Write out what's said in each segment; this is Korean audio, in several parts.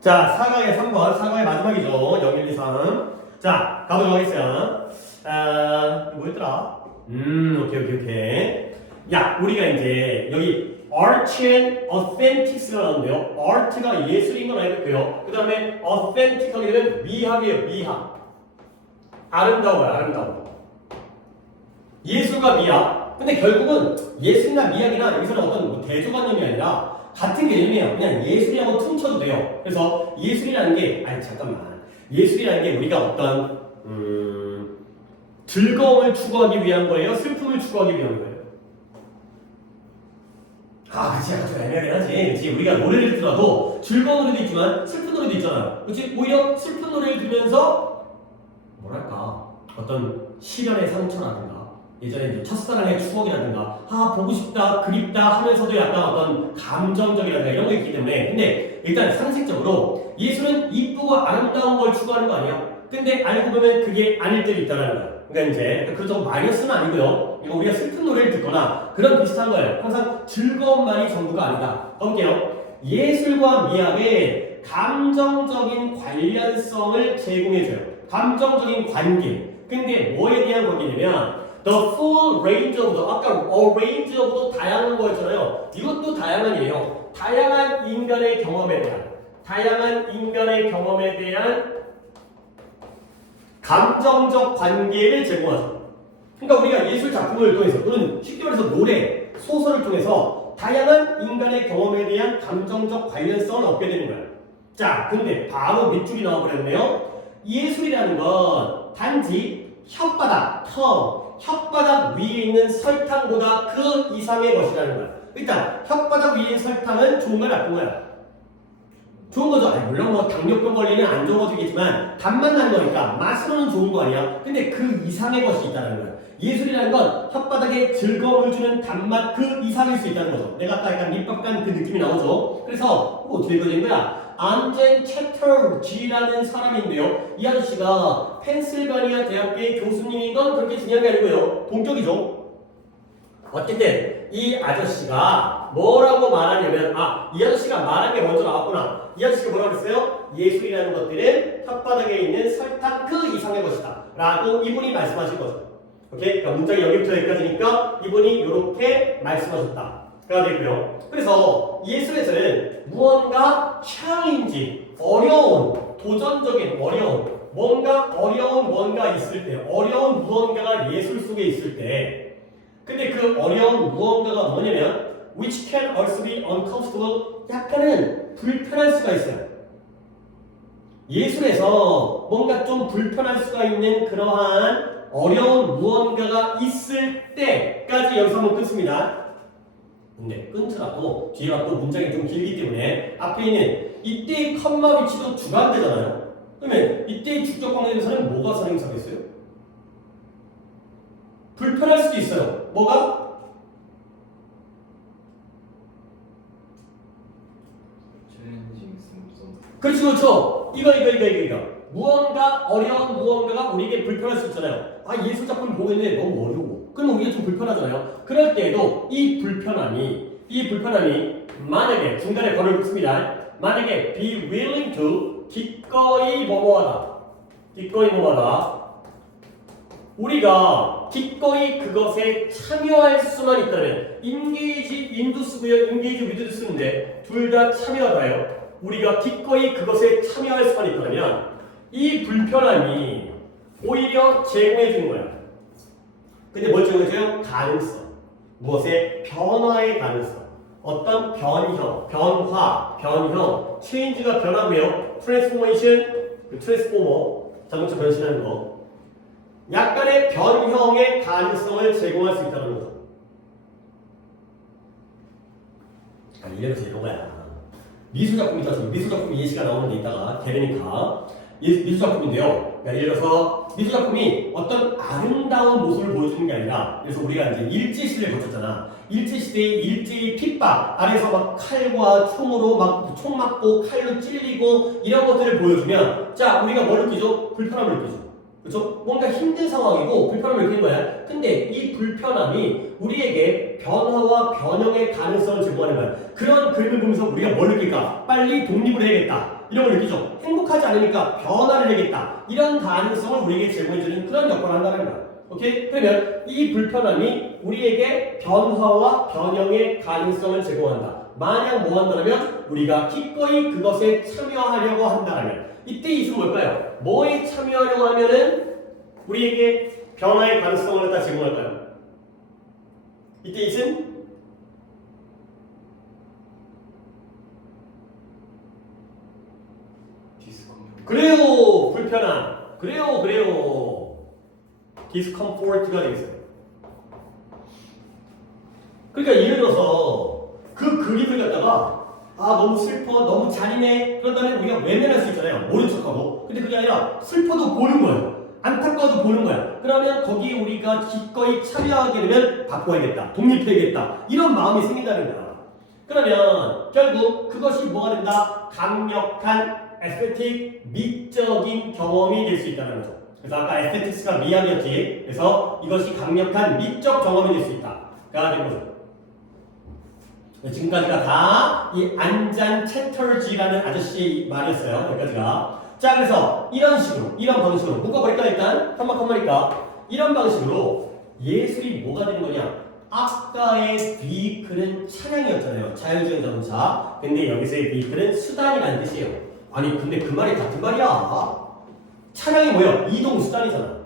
자, 사과의 3번. 사과의 마지막이죠. 0, 1, 2, 3. 자, 가보도록 하겠습니다. 뭐였더라? 오케이. 야, 우리가 이제 여기 art and authentics가 나오는데요. art가 예술인 건 알겠고요. 그 다음에 authentic하게 되면 미학이에요. 미학. 아름다워요. 아름다워. 예술과 미학. 근데 결국은 예술이나 미학이나 여기서는 어떤 뭐 대조관념이 아니라 같은 개념이에요. 그냥 예술이라고 퉁쳐도 돼요. 그래서 예술이라는 게, 아니 잠깐만. 예술이라는 게 우리가 어떤 즐거움을 추구하기 위한 거예요? 슬픔을 추구하기 위한 거예요? 아, 그치. 약간 좀 애매하긴 하지. 그치. 우리가 노래를 들어도 즐거운 노래도 있지만 슬픈 노래도 있잖아요. 그치. 오히려 슬픈 노래를 들으면서 뭐랄까 어떤 시련의 상처라든가 예전에 이제 첫사랑의 추억이라든가 아 보고 싶다 그립다 하면서도 약간 어떤 감정적이라든가 이런 거 있기 때문에 근데 일단 상식적으로 예술은 이쁘고 아름다운 걸 추구하는 거 아니야? 근데 알고 보면 그게 아닐 때도 있다는 거야. 그러니까 이제 그렇다고 마이너스는 아니고요. 이거 우리가 슬픈 노래를 듣거나 그런 비슷한 거예요. 항상 즐거움만이 전부가 아니다. 볼게요. 예술과 미학의 감정적인 관련성을 제공해줘요. 감정적인 관계. 근데 뭐에 대한 관계냐면 the full range of the 아까 range of도 다양한 거였잖아요. 이것도 다양한이에요. 다양한 인간의 경험에 대한 감정적 관계를 제공하죠. 그러니까 우리가 예술 작품을 통해서 또는 쉽게 말해서 노래, 소설을 통해서 다양한 인간의 경험에 대한 감정적 관련성을 얻게 되는 거예요. 자, 근데 바로 밑줄이 나와버렸네요. 예술이라는 건 단지 혓바닥, 혓바닥 위에 있는 설탕보다 그 이상의 것이라는 거야. 일단 혓바닥 위에 있는 설탕은 좋은 거야, 나쁜 거야? 좋은 거죠. 아니, 물론 뭐 당뇨병 걸리는 안 좋은 것이겠지만 단맛 나는 거니까 맛으로는 좋은 거 아니야. 근데 그 이상의 것이 있다는 거야. 예술이라는 건 혓바닥에 즐거움을 주는 단맛 그 이상일 수 있다는 거죠. 내가 아까 약간 밑밥 간 그 느낌이 나오죠. 그래서 어떻게 읽어진 거야? 안젠 채터지라는 사람인데요. 이 아저씨가 펜실바니아 대학교의 교수님인 건 그렇게 중요한 게 아니고요. 동격이죠. 어쨌든 이 아저씨가 뭐라고 말하냐면 이 아저씨가 말한 게 먼저 나왔구나. 이 아저씨가 뭐라고 그랬어요? 예술이라는 것들은 혓바닥에 있는 설탕 그 이상의 것이다 라고 이분이 말씀하신 거죠. 오케이? 그러니까 문장이 여기부터 여기까지니까 이분이 이렇게 말씀하셨다 가 되고요. 그래서 예술에서는 무언가 챌린지, 어려운, 도전적인 뭔가 어려운 뭔가 있을 때, 어려운 무언가가 예술 속에 있을 때 근데 그 어려운 무언가가 뭐냐면 which can also be uncomfortable 약간은 불편할 수가 있어요. 예술에서 뭔가 좀 불편할 수가 있는 그러한 어려운 무언가가 있을 때까지 여기서 한번 끊습니다. 근데 끊더라도 뒤에가 또 문장이 좀 길기 때문에 앞에 있는 이때의 컴마 위치도 주관되잖아요. 그러면 이때의 주격 관계대명사는 뭐가 선행사겠어요? 불편할 수도 있어요. 뭐가? 그렇죠. 이거. 무언가 어려운 무언가가 우리에게 불편할 수 있잖아요. 예술 작품을 보고 있는데 너무 어려워. 그럼 우리가 좀 불편하잖아요. 그럴 때에도 이 불편함이 만약에 중간에 괄호를 붙습니다. 만약에 be willing to 기꺼이 뭐뭐하다. 우리가 기꺼이 그것에 참여할 수만 있다면 engage in도 쓰고요. engage with도 쓰는데 둘 다 참여하다요. 우리가 기꺼이 그것에 참여할 수만 있다면 이 불편함이 오히려 제공해 주는 거야. 근데 뭘 제공해줘요? 가능성. 무엇의? 변화의 가능성. 어떤 변형. change가 변하고요. transformation, 트랜스포머, 자동차 변신하는 거. 약간의 변형의 가능성을 제공할 수 있다는 거죠. 이래서 이런 거야. 미술작품이 있잖아. 미술작품이 예시가 나오는데 이따가 개념이니까 미술작품인데요. 그러니까 예를 들어서 미술작품이 어떤 아름다운 모습을 보여주는 게 아니라 그래서 우리가 이제 일제시대를 거쳤잖아. 일제시대의 일제의 핍박 아래서 막 칼과 총으로 막 총 맞고 칼로 찔리고 이런 것들을 보여주면 자 우리가 뭘 느끼죠? 불편함을 느끼죠. 그렇죠? 뭔가 힘든 상황이고 불편함을 느끼는 거야. 근데 이 불편함이 우리에게 변화와 변형의 가능성을 제공하는 거야. 그런 그림을 보면서 우리가 뭘 느낄까? 빨리 독립을 해야겠다. 이런 걸 느끼죠. 행복하지 않으니까 변화를 내겠다. 이런 가능성을 우리에게 제공해주는 그런 역할을 한다는 거야. 오케이? 그러면 이 불편함이 우리에게 변화와 변형의 가능성을 제공한다. 만약 뭐 한다면 우리가 기꺼이 그것에 참여하려고 한다면 이때 이수는 뭘까요? 뭐에 참여하려고 하면은 우리에게 변화의 가능성을 갖다 제공할까요? 이때 이수는 그래요 불편함 그래요 디스컴포트가 되겠어요. 그러니까 예를 들어서 그 그림을 갖다가 너무 슬퍼 너무 잔인해 그런다면 우리가 외면할 수 있잖아요. 모른 척하고. 근데 그게 아니라 슬퍼도 보는 거예요. 안타까워도 보는 거야. 그러면 거기에 우리가 기꺼이 참여하게 되면 바꿔야겠다 독립해야겠다 이런 마음이 생긴다는 거야. 그러면 결국 그것이 뭐가 된다? 강력한 에스테틱 미적인 경험이 될 수 있다는 거죠. 그래서 아까 에스테틱스가 미학이었지. 그래서 이것이 강력한 미적 경험이 될 수 있다. 가 된 거죠. 지금까지가 다 이 안잔 채터지라는 아저씨의 말이었어요. 여기까지가. 자, 그래서 이런 식으로, 이런 방식으로 묶어버릴까 일단? 한마디니까 이런 방식으로 예술이 뭐가 되는 거냐? 아까의 비클은 차량이었잖아요. 자율주행 자동차. 근데 여기서의 비클은 수단이라는 뜻이에요. 아니 근데 그 말이 같은 말이야. 차량이 뭐야? 이동수단이잖아.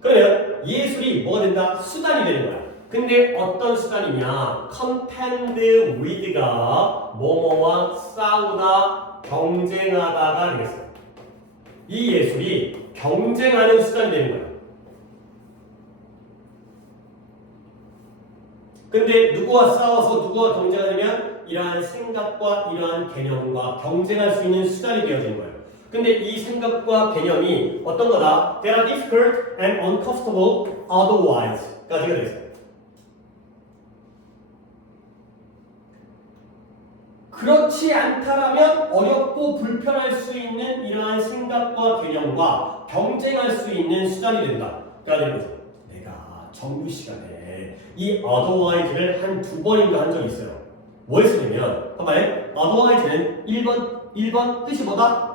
그러면 예술이 뭐가 된다? 수단이 되는 거야. 근데 어떤 수단이냐? contend with가 뭐뭐와 싸우다, 경쟁하다가 되겠어요. 이 예술이 경쟁하는 수단이 되는 거야. 근데 누구와 싸워서 누구와 경쟁하냐면 이러한 생각과 이러한 개념과 경쟁할 수 있는 수단이 되어지는 거예요. 근데 이 생각과 개념이 어떤 거다? They are difficult and uncomfortable otherwise 까지가 되어 있어요. 그렇지 않다라면 어렵고 불편할 수 있는 이러한 생각과 개념과 경쟁할 수 있는 수단이 된다. 그러니까 되는 거죠. 내가 정규 시간에 이 otherwise를 한 두 번인가 한 적이 있어요. 뭐 했으냐면 봐봐요. otherwise는 1번 뜻이 뭐다?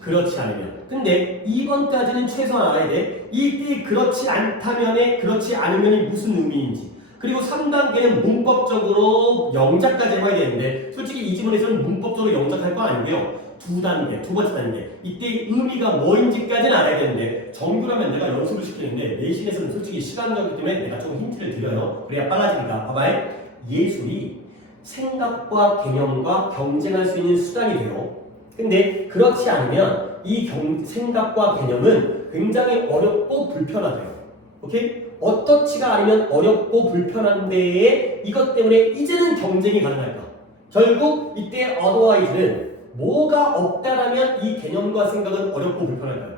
그렇지 않으면. 근데 2번까지는 최소한 알아야 돼. 이때 그렇지 않다면에 그렇지 않으면이 무슨 의미인지. 그리고 3단계는 문법적으로 영작까지 해봐야 되는데 솔직히 이 지문에서는 문법적으로 영작할 거 아닌데요. 두 번째 단계. 이때 의미가 뭐인지까지는 알아야 되는데 정규라면 내가 연습을 시키는데 내신에서는 솔직히 시간이기 때문에 내가 조금 힌트를 드려요. 그래야 빨라지니까. 봐봐요. 예술이 생각과 개념과 경쟁할 수 있는 수단이 돼요. 근데 그렇지 않으면 이 생각과 개념은 굉장히 어렵고 불편하대요. 오케이? 어떻지가 않으면 어렵고 불편한데 이것 때문에 이제는 경쟁이 가능할까? 결국 이때 otherwise는 뭐가 없다라면 이 개념과 생각은 어렵고 불편할까요?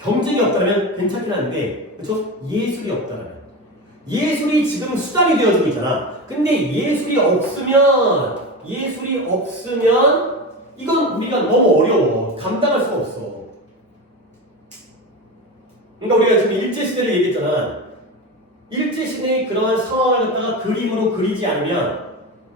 경쟁이 없다면 괜찮긴 한데 그렇죠? 예술이 없다라면 예술이 지금 수단이 되어지고 있잖아. 근데 예술이 없으면 이건 우리가 너무 어려워. 감당할 수가 없어. 그러니까 우리가 지금 일제시대를 얘기했잖아. 일제시대의 그러한 상황을 갖다가 그림으로 그리지 않으면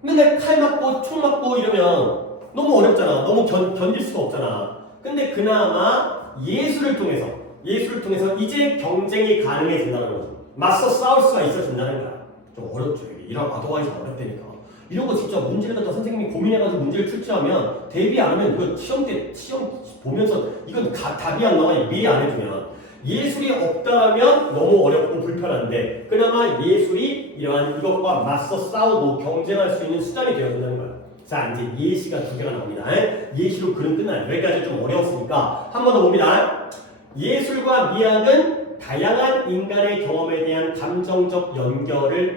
맨날 칼 맞고 총 맞고 이러면 너무 어렵잖아. 너무 견딜 수가 없잖아. 근데 그나마 예술을 통해서 이제 경쟁이 가능해진다는 거죠. 맞서 싸울 수가 있어진다는 거야. 좀 어렵죠. 이런 아도와이즈가 어렵다니까. 이런 거 진짜 문제를 갖다 선생님이 고민해가지고 문제를 출제하면 대비 안 하면 이거 시험 보면서 이건 답이 안 나와. 미리 안 해주면 예술이 없다면 너무 어렵고 불편한데 그나마 예술이 이러한 이것과 맞서 싸우고 경쟁할 수 있는 수단이 되어준다는 거야. 자 이제 예시가 두 개가 나옵니다. 예시로 글은 끝나요. 여기까지 좀 어려웠으니까 한 번 더 봅니다. 예술과 미학은 다양한 인간의 경험에 대한 감정적 연결을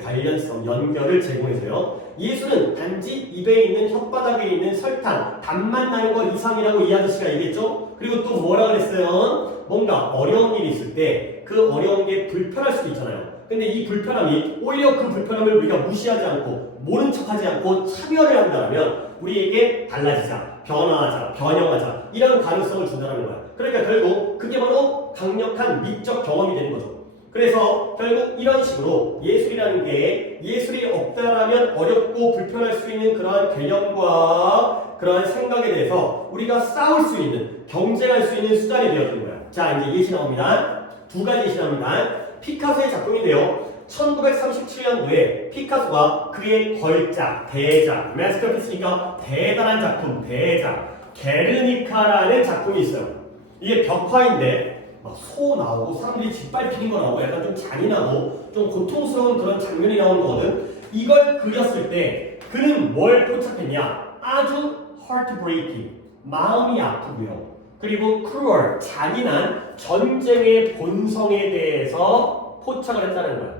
제공해서요. 예술은 단지 입에 있는 혓바닥에 있는 설탕, 단맛 나는 것 이상이라고 이 아저씨가 얘기했죠. 그리고 또 뭐라 그랬어요? 뭔가 어려운 일이 있을 때 그 어려운 게 불편할 수도 있잖아요. 근데 이 불편함이 오히려 그 불편함을 우리가 무시하지 않고 모른 척하지 않고 차별을 한다면 우리에게 달라지자, 변화하자, 변형하자 이런 가능성을 준다는 거야. 그러니까 결국 그게 바로 강력한 미적 경험이 되는 거죠. 그래서 결국 이런 식으로 예술이라는 게 예술이 없다라면 어렵고 불편할 수 있는 그러한 개념과 그러한 생각에 대해서 우리가 싸울 수 있는, 경쟁할 수 있는 수단이 되어주는 거야. 자, 이제 예시 나옵니다. 두 가지 예시 나옵니다. 피카소의 작품인데요. 1937년도에 피카소가 그의 걸작, 대작, 마스터피스니까 대단한 작품, 대작, 게르니카라는 작품이 있어요. 이게 벽화인데 막 소 나오고 사람들이 짓밟히는 거 나오고 약간 좀 잔인하고 좀 고통스러운 그런 장면이 나오는 거거든. 이걸 그렸을 때 그는 뭘 포착했냐? 아주 heartbreaking, 마음이 아프고요. 그리고 cruel, 잔인한 전쟁의 본성에 대해서 포착을 했다는 거야.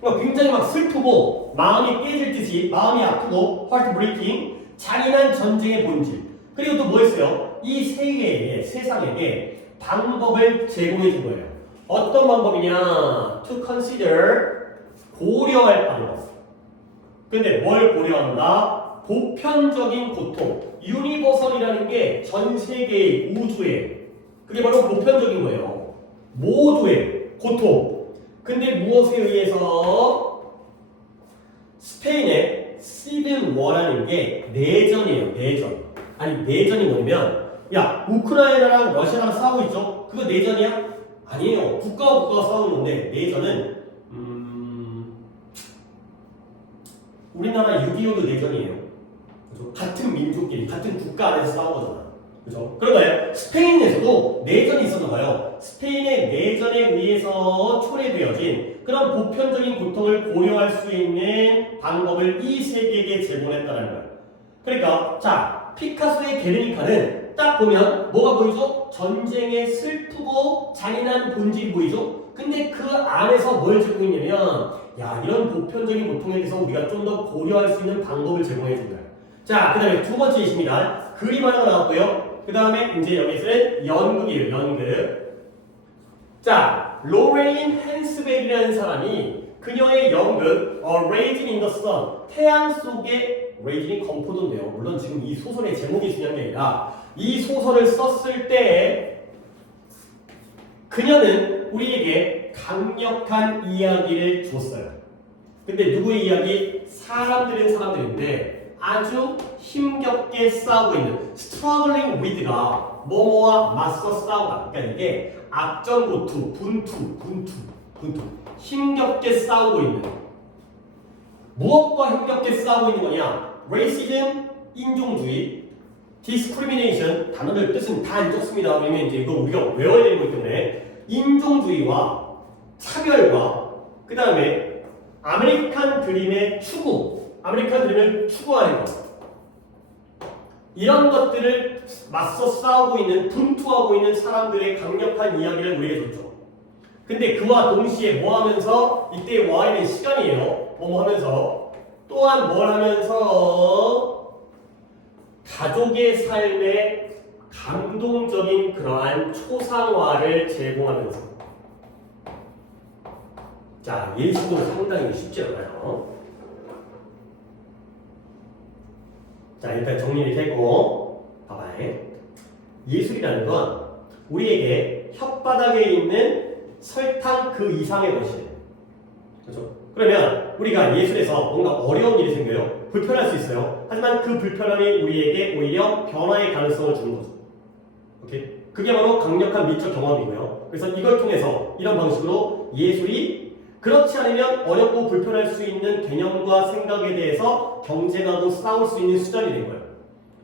그러니까 굉장히 막 슬프고 마음이 깨질 듯이 마음이 아프고 heartbreaking, 잔인한 전쟁의 본질. 그리고 또 뭐 했어요? 이 세계에, 세상에게 방법을 제공해 준 거예요. 어떤 방법이냐? To consider, 고려할 방법. 근데 뭘 고려한다? 보편적인 고통. 유니버설이라는 게 전 세계의 우주의, 그게 바로 보편적인 거예요. 모두의 고통. 근데 무엇에 의해서? 스페인의 시빌 워라는 게 내전이에요. 내전. 아니, 내전이 뭐냐면, 야, 우크라이나랑 러시아랑 싸우고 있죠? 그거 내전이야? 아니에요. 국가와 국가가 싸우는 건데, 내전은 우리나라 6.25도 내전이에요. 그죠? 같은 민족끼리, 같은 국가 안에서 싸운 거잖아. 그죠? 그런가요? 스페인에서도 내전이 있었나 봐요. 스페인의 내전에 의해서 초래되어진 그런 보편적인 고통을 고려할 수 있는 방법을 이 세계에게 제공했다는 거예요. 그러니까, 자, 피카소의 게르니카는 딱 보면 뭐가 보이죠? 전쟁의 슬프고 잔인한 본질이 보이죠? 근데 그 안에서 뭘 제공했냐면, 야, 이런 보편적인 고통에 대해서 우리가 좀 더 고려할 수 있는 방법을 제공해 준 거예요. 자, 그 다음에 두 번째 예시입니다. 그림 하나가 나왔고요. 그 다음에 이제 여기서는 연극이에요. 연극. 자, 로레인 헨스벨이라는 사람이 그녀의 연극 Raisin in the Sun, 태양 속의 레이진이 검포도인데요. 물론 지금 이 소설의 제목이 중요한 게 아니라 이 소설을 썼을 때 그녀는 우리에게 강력한 이야기를 줬어요. 근데 누구의 이야기? 사람들은 사람들인데 아주 힘겹게 싸우고 있는 struggling with가 뭐뭐와 맞서 싸우다. 그러니까 이게 악전고투, 분투 힘겹게 싸우고 있는, 무엇과 힘겹게 싸우고 있는 거냐? racism, 인종주의, discrimination, 단어들 뜻은 다 안 적습니다. 왜냐면 이제 이거 우리가 외워야 되는 거기 때문에 인종주의와 차별과 그 다음에 아메리칸 드림의 추구, 아메리칸 드림을 추구하는 것, 이런 것들을 맞서 싸우고 있는, 분투하고 있는 사람들의 강력한 이야기를 우리에게 줬죠. 근데 그와 동시에 뭐 하면서, 이때 와인은 시간이에요. 뭐 하면서, 또한 뭘 하면서 가족의 삶에 감동적인 그러한 초상화를 제공하면서. 자, 예수도 상당히 쉽지 않아요. 자, 일단 정리를 했고, 봐봐요. 예술이라는 건 우리에게 혓바닥에 있는 설탕 그 이상의 것이에요. 그렇죠? 그러면 우리가 예술에서 뭔가 어려운 일이 생겨요. 불편할 수 있어요. 하지만 그 불편함이 우리에게 오히려 변화의 가능성을 주는 거죠. 오케이? 그게 바로 강력한 미적 경험이고요. 그래서 이걸 통해서 이런 방식으로 예술이 그렇지 않으면 어렵고 불편할 수 있는 개념과 생각에 대해서 경쟁하고 싸울 수 있는 수단이 된 거예요.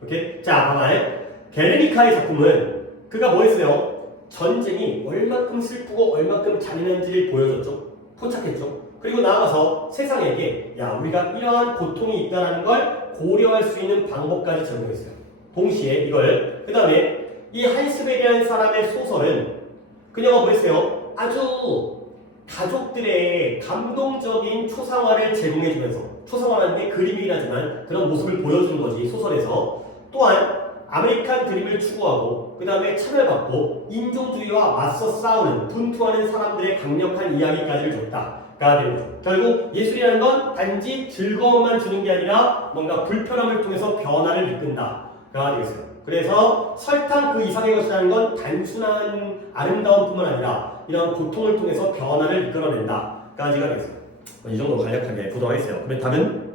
오케이? 자, 봐봐요. 게르니카의 작품은 그가 뭐 했어요? 전쟁이 얼마큼 슬프고 얼마큼 잔인한지를 보여줬죠. 포착했죠. 그리고 나아가서 세상에게 야, 우리가 이러한 고통이 있다는 걸 고려할 수 있는 방법까지 제공했어요. 동시에 이걸, 그 다음에 이 한스베리라는 사람의 소설은 그녀가 뭐 했어요? 아주 가족들의 감동적인 초상화를 제공해주면서, 초상화라는 게 그림이긴 하지만 그런 모습을 보여주는 거지, 소설에서. 또한 아메리칸 드림을 추구하고 그 다음에 차별받고 인종주의와 맞서 싸우는, 분투하는 사람들의 강력한 이야기까지를 줬다가 되는 거죠. 결국 예술이라는 건 단지 즐거움만 주는 게 아니라 뭔가 불편함을 통해서 변화를 이끈다가 되겠어요. 그래서 설탕 그 이상의 것이라는 건 단순한 아름다움뿐만 아니라 이런 고통을 통해서 변화를 이끌어낸다까지가 되겠어요. 이 정도 간략하게 보도록 하겠어요. 그러면 답은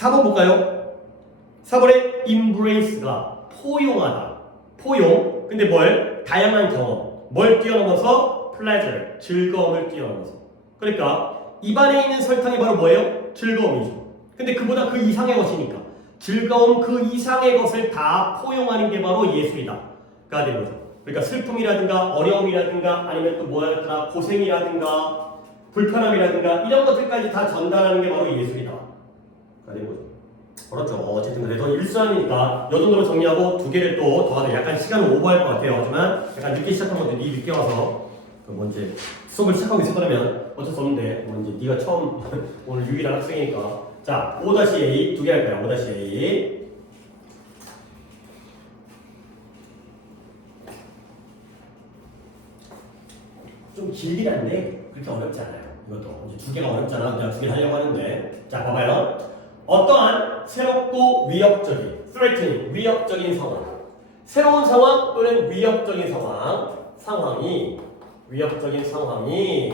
4번 볼까요? 4번에 embrace가 포용하다. 포용. 근데 뭘? 다양한 경험. 뭘 뛰어넘어서? pleasure. 즐거움을 뛰어넘어서. 그러니까 입안에 있는 설탕이 바로 뭐예요? 즐거움이죠. 근데 그보다 그 이상의 것이니까 즐거움 그 이상의 것을 다 포용하는 게 바로 예술이다가 되는 거죠. 그러니까 슬픔이라든가 어려움이라든가 아니면 또 뭐였더라 고생이라든가 불편함이라든가 이런 것들까지 다 전달하는 게 바로 예술이다가 되는 거죠. 그렇죠. 어쨌든 그래도 1순위니까 요 정도로 정리하고 두 개를 또 더하자. 약간 시간을 오버할 것 같아요. 하지만 약간 늦게 시작한 건데 니 늦게 와서 뭐 이제 수업을 시작하고 있을 거라면 어쩔 수 없는데 뭐 이제 네가 처음 오늘 유일한 학생이니까 자 5-A 두 개 할까요? 5-A 좀 길긴 한데 그렇게 어렵지 않아요. 이것도 이제 두 개가 어렵잖아. 그냥 두 개 하려고 하는데 자 봐봐요. 어떠한 새롭고 위협적인 threatening 위협적인 상황 새로운 상황 또는 위협적인 상황이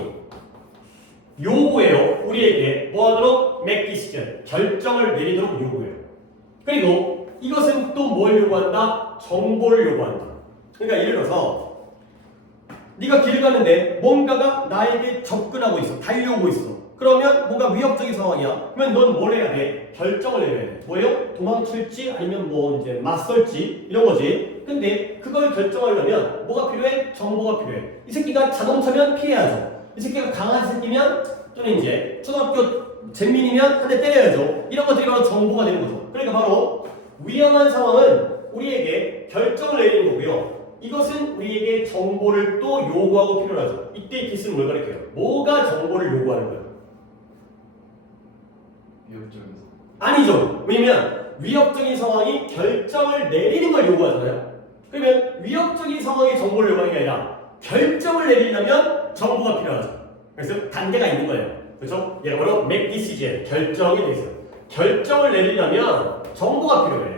요구해요. 우리에게 뭐하도록 make decision 결정을 내리도록 요구해요. 그리고 이것은 또 뭘 요구한다? 정보를 요구한다. 그러니까 예를 들어서 네가 길 가는데 뭔가가 나에게 접근하고 있어. 달려오고 있어. 그러면 뭔가 위협적인 상황이야. 그러면 넌 뭘 해야 돼? 결정을 내려야 돼. 뭐예요? 도망칠지 아니면 뭐 이제 맞설지 이런 거지. 근데 그걸 결정하려면 뭐가 필요해? 정보가 필요해. 이 새끼가 자동차면 피해야죠. 이 새끼가 강한 새끼면 또는 이제 초등학교 잼민이면 한 대 때려야죠. 이런 것들이 바로 정보가 되는 거죠. 그러니까 바로 위험한 상황은 우리에게 결정을 내리는 거고요. 이것은 우리에게 정보를 또 요구하고 필요하죠. 이때 이 케이스는 뭘 가리켜요? 뭐가 정보를 요구하는 거예요? 위협적인 아니죠. 왜냐면 위협적인 상황이 결정을 내리는 걸 요구하잖아요. 그러면 위협적인 상황이 정보를 요구하는 게 아니라 결정을 내리려면 정보가 필요하죠. 그래서 단계가 있는 거예요. 그렇죠? 얘가 바로 make decision, 결정이 돼 있어요. 결정을 내리려면 정보가 필요해.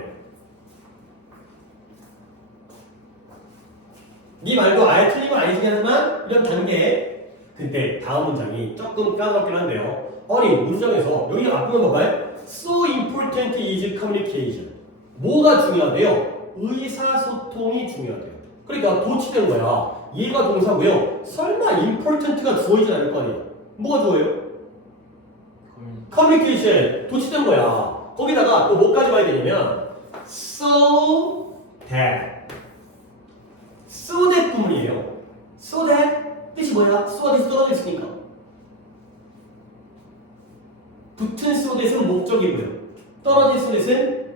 네 말도 아예 틀린 건 아니긴 하지만 이런 단계에 근데 다음 문장이 조금 까다롭긴 한데요. 아니 문장에서 여기 앞부분 봐봐요. So important is communication. 뭐가 중요하대요? 의사소통이 중요하대요. 그러니까 도치된 거야. 얘가 동사고요. 설마 important가 주어지지 않을 거 아니에요. 뭐가 주어요? communication 도치된 거야. 거기다가 또 뭐까지 봐야 되냐면 so that 구문이에요. so that 뜻이 뭐야? so that이 떨어져 있으니까 붙은 so that은 목적이고요. 떨어진 so that은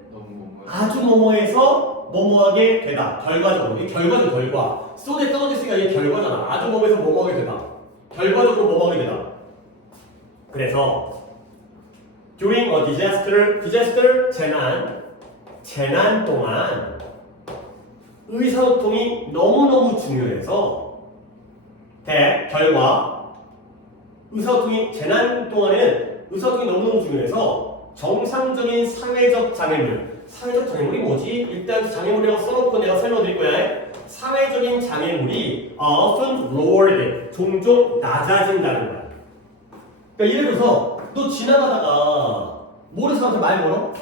아주 뭐뭐해서 뭐뭐하게 되다. 결과적으로. 이게 결과죠, 결과. so that 떨어져 있으니까 이게 결과잖아. 아주 뭐뭐해서 뭐뭐하게 되다. 결과적으로 뭐뭐하게 되다. 그래서 during a disaster 재난 동안 의사소통이 너무너무 중요해서 결과 의사소통이 재난 동안에는 의사소통이 너무너무 중요해서 정상적인 사회적 장애물이 뭐지? 일단 장애물이라고 써놓고 내가 설명드릴 거야. 사회적인 장애물이 often lowered 종종 낮아진다는 거야. 그러니까 예를 들어서 너 지나가다가 모르는 사람한테 말 걸어?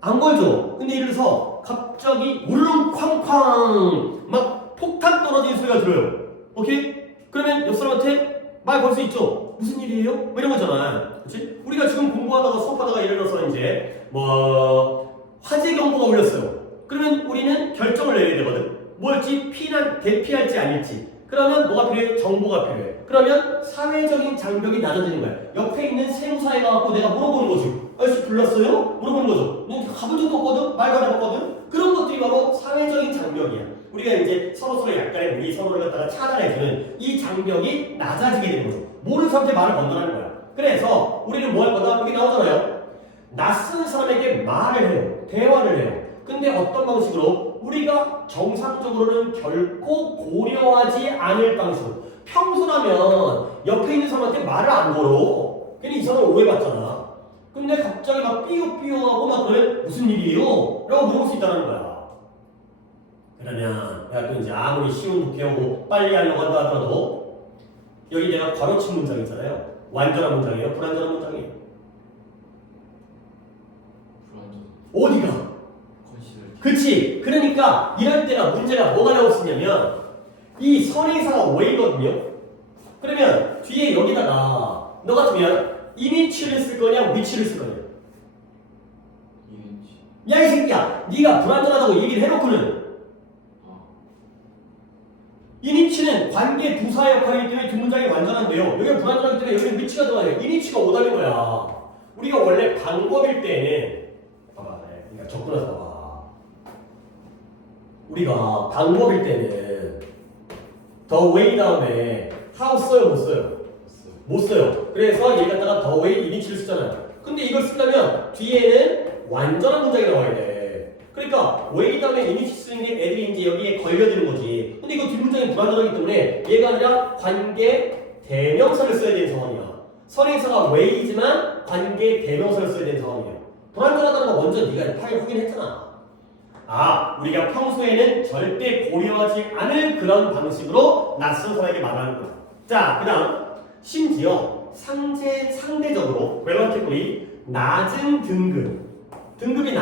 안 걸죠. 근데 예를 들어서 갑자기 울릉쾅쾅 막 폭탄 떨어지는 소리가 들어요. 오케이? 그러면 옆 사람한테 말 걸 수 있죠. 무슨 일이에요? 뭐 이런 거잖아. 그렇지? 우리가 지금 공부하다가 수업하다가 예를 들어서 이제 뭐 화재 경보가 울렸어요. 그러면 우리는 결정을 내려야 되거든. 뭘지 대피할지 아닐지. 그러면 뭐가 필요해? 정보가 필요해. 그러면 사회적인 장벽이 낮아지는 거야. 옆에 있는 세무사에 가갖고 내가 물어보는 거지. 아저씨 불렀어요? 물어보는 거죠. 너 가본 적도 없거든? 말도 안 해봤거든? 그런 것들이 바로 사회적인 장벽이야. 우리가 이제 서로 약간의 우리 서로를 갖다가 차단해주는 이 장벽이 낮아지게 되는 거죠. 모르는 사람한테 말을 건너라는 거야. 그래서 우리는 뭐 할 거다? 여기 나오잖아요. 낯선 사람에게 말을 해요. 대화를 해요. 근데 어떤 방식으로? 우리가 정상적으로는 결코 고려하지 않을 방식으로. 평소라면 옆에 있는 사람한테 말을 안 걸어. 괜히 이 사람을 오해받잖아. 근데 갑자기 막 삐요삐요하고 막 그래? 무슨 일이에요? 라고 물어볼 수 있다는 거야. 그러면 내가 또 이제 아무리 쉬운 독해하고 빨리 하려고 한다 하더라도 여기 내가 괄호친 문장 있잖아요. 완전한 문장이에요? 불완전한 문장이에요? 어디가? 그치. 그러니까 이럴 때가 문제가 뭐가 나올 수 있냐면 이 선행사가 way거든요. 그러면 뒤에 여기다가 너 같으면 이니치를 쓸 거냐 위치를 쓸 거냐? 야 이 새끼야, 네가 불완전하다고 얘기를 해놓고는 이니치는 관계 부사 역할이기 때문에 두 문장이 완전한데요. 여기가 불완전하기 때문에 여기는 위치가 들어가요. 이니치가 오답인 거야. 우리가 원래 방법일 때는 봐봐, 그러니까 접근해서 봐봐. 우리가 방법일 때는 the way 다음에 how 써요, 못 써요? 못 써요. 그래서 얘 갖다가 the way 이니치를 쓰잖아요. 근데 이걸 쓰려면 뒤에는 완전한 문장이 나와야 돼. 그러니까 way 다음에 이니치 쓰는 게 애들이 이제 여기에 걸려드는 거지. 근데 이거 뒷문장이 불완전하기 때문에 얘가 아니라 관계 대명사를 써야 되는 상황이야. 선행사가 way이지만 관계 대명사를 써야 되는 상황이야. 불완전하다는 거 먼저 네가 파일 확인했잖아. 아, 우리가 평소에는 절대 고려하지 않을 그런 방식으로 낯선 사람에게 말하는 거야. 자, 그 다음 심지어 상대적으로 relatively 낮은 등급이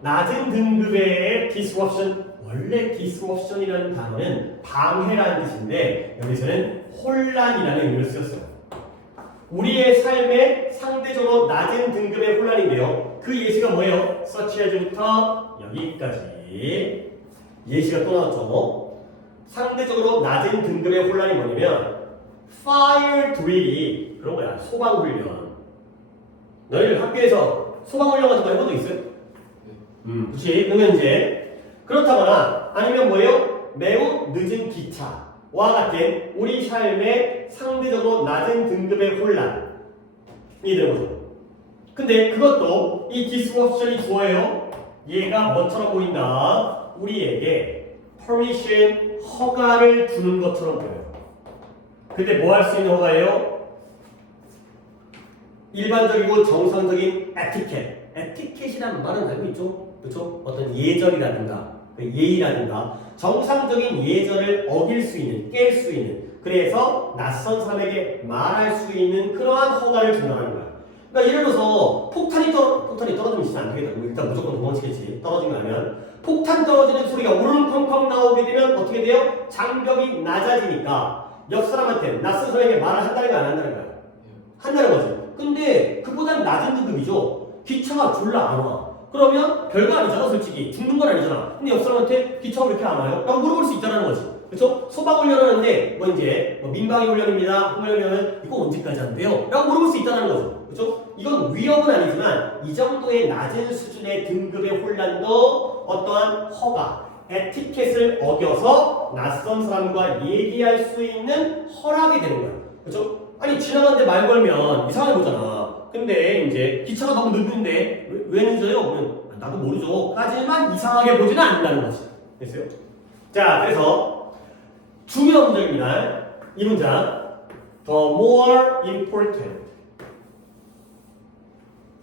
낮은 등급의 disruption, 원래 disruption이라는 단어는 방해라는 뜻인데 여기서는 혼란이라는 의미를 쓰였어요. 우리의 삶에 상대적으로 낮은 등급의 혼란인데요. 그 예시가 뭐예요? such as부터 여기까지 예시가 또 나왔죠. 상대적으로 낮은 등급의 혼란이 뭐냐면 fire drill이 그런 거야. 소방훈련. 너희들 학교에서 소방훈련 같은 거 해본 적 있어요? 그치? 그러면 이제 그렇다거나 아니면 뭐예요? 매우 늦은 기차와 같은 우리 삶에 상대적으로 낮은 등급의 혼란이 되는 거죠. 근데 그것도 이 disruption이 좋아요. 얘가 뭐처럼 보인다? 우리에게 permission, 허가를 주는 것처럼 보여요. 근데 뭐 할 수 있는 허가예요? 일반적이고 정상적인 에티켓. 에티켓이라는 말은 알고 있죠? 그렇죠? 어떤 예절이라든가 예의라든가 정상적인 예절을 어길 수 있는, 깰 수 있는, 그래서 낯선 사람에게 말할 수 있는 그러한 허가를 준다는 거야. 그러니까 예를 들어서 폭탄이 떨어지면 진짜 안 되겠다. 일단 무조건 도망치겠지. 떨어지면 폭탄 떨어지는 소리가 우르릉쾅쾅 나오게 되면 어떻게 돼요? 장벽이 낮아지니까 옆 사람한테 낯선 사람에게 말을 한다는 거 안 한다는 거야? 한다는 거지. 근데 그보다는 낮은 등급이죠. 기차가 졸라 안 와. 그러면 별거 아니잖아, 솔직히. 죽는 건 아니잖아. 근데 옆 사람한테 기차가 왜 이렇게 안 와요? 라고 물어볼 수 있다는 거지. 그렇죠? 소방훈련을 하는데 민방위 훈련입니다. 훈련은 이거 언제까지 한대요? 라고 물어볼 수 있다는 거죠. 그렇죠? 이건 위협은 아니지만 이 정도의 낮은 수준의 등급의 혼란도 어떠한 허가, 에티켓을 어겨서 낯선 사람과 얘기할 수 있는 허락이 되는 거예요. 그렇죠? 아니 지나가는데 말 걸면 이상하게 보잖아. 근데 이제 기차가 너무 늦는데 왜 늦어요? 그러면 나도 모르죠. 하지만 이상하게 보지는 않는다는 거지. 됐어요? 자, 그래서 중요한 문장입니다. 이 문장 the more important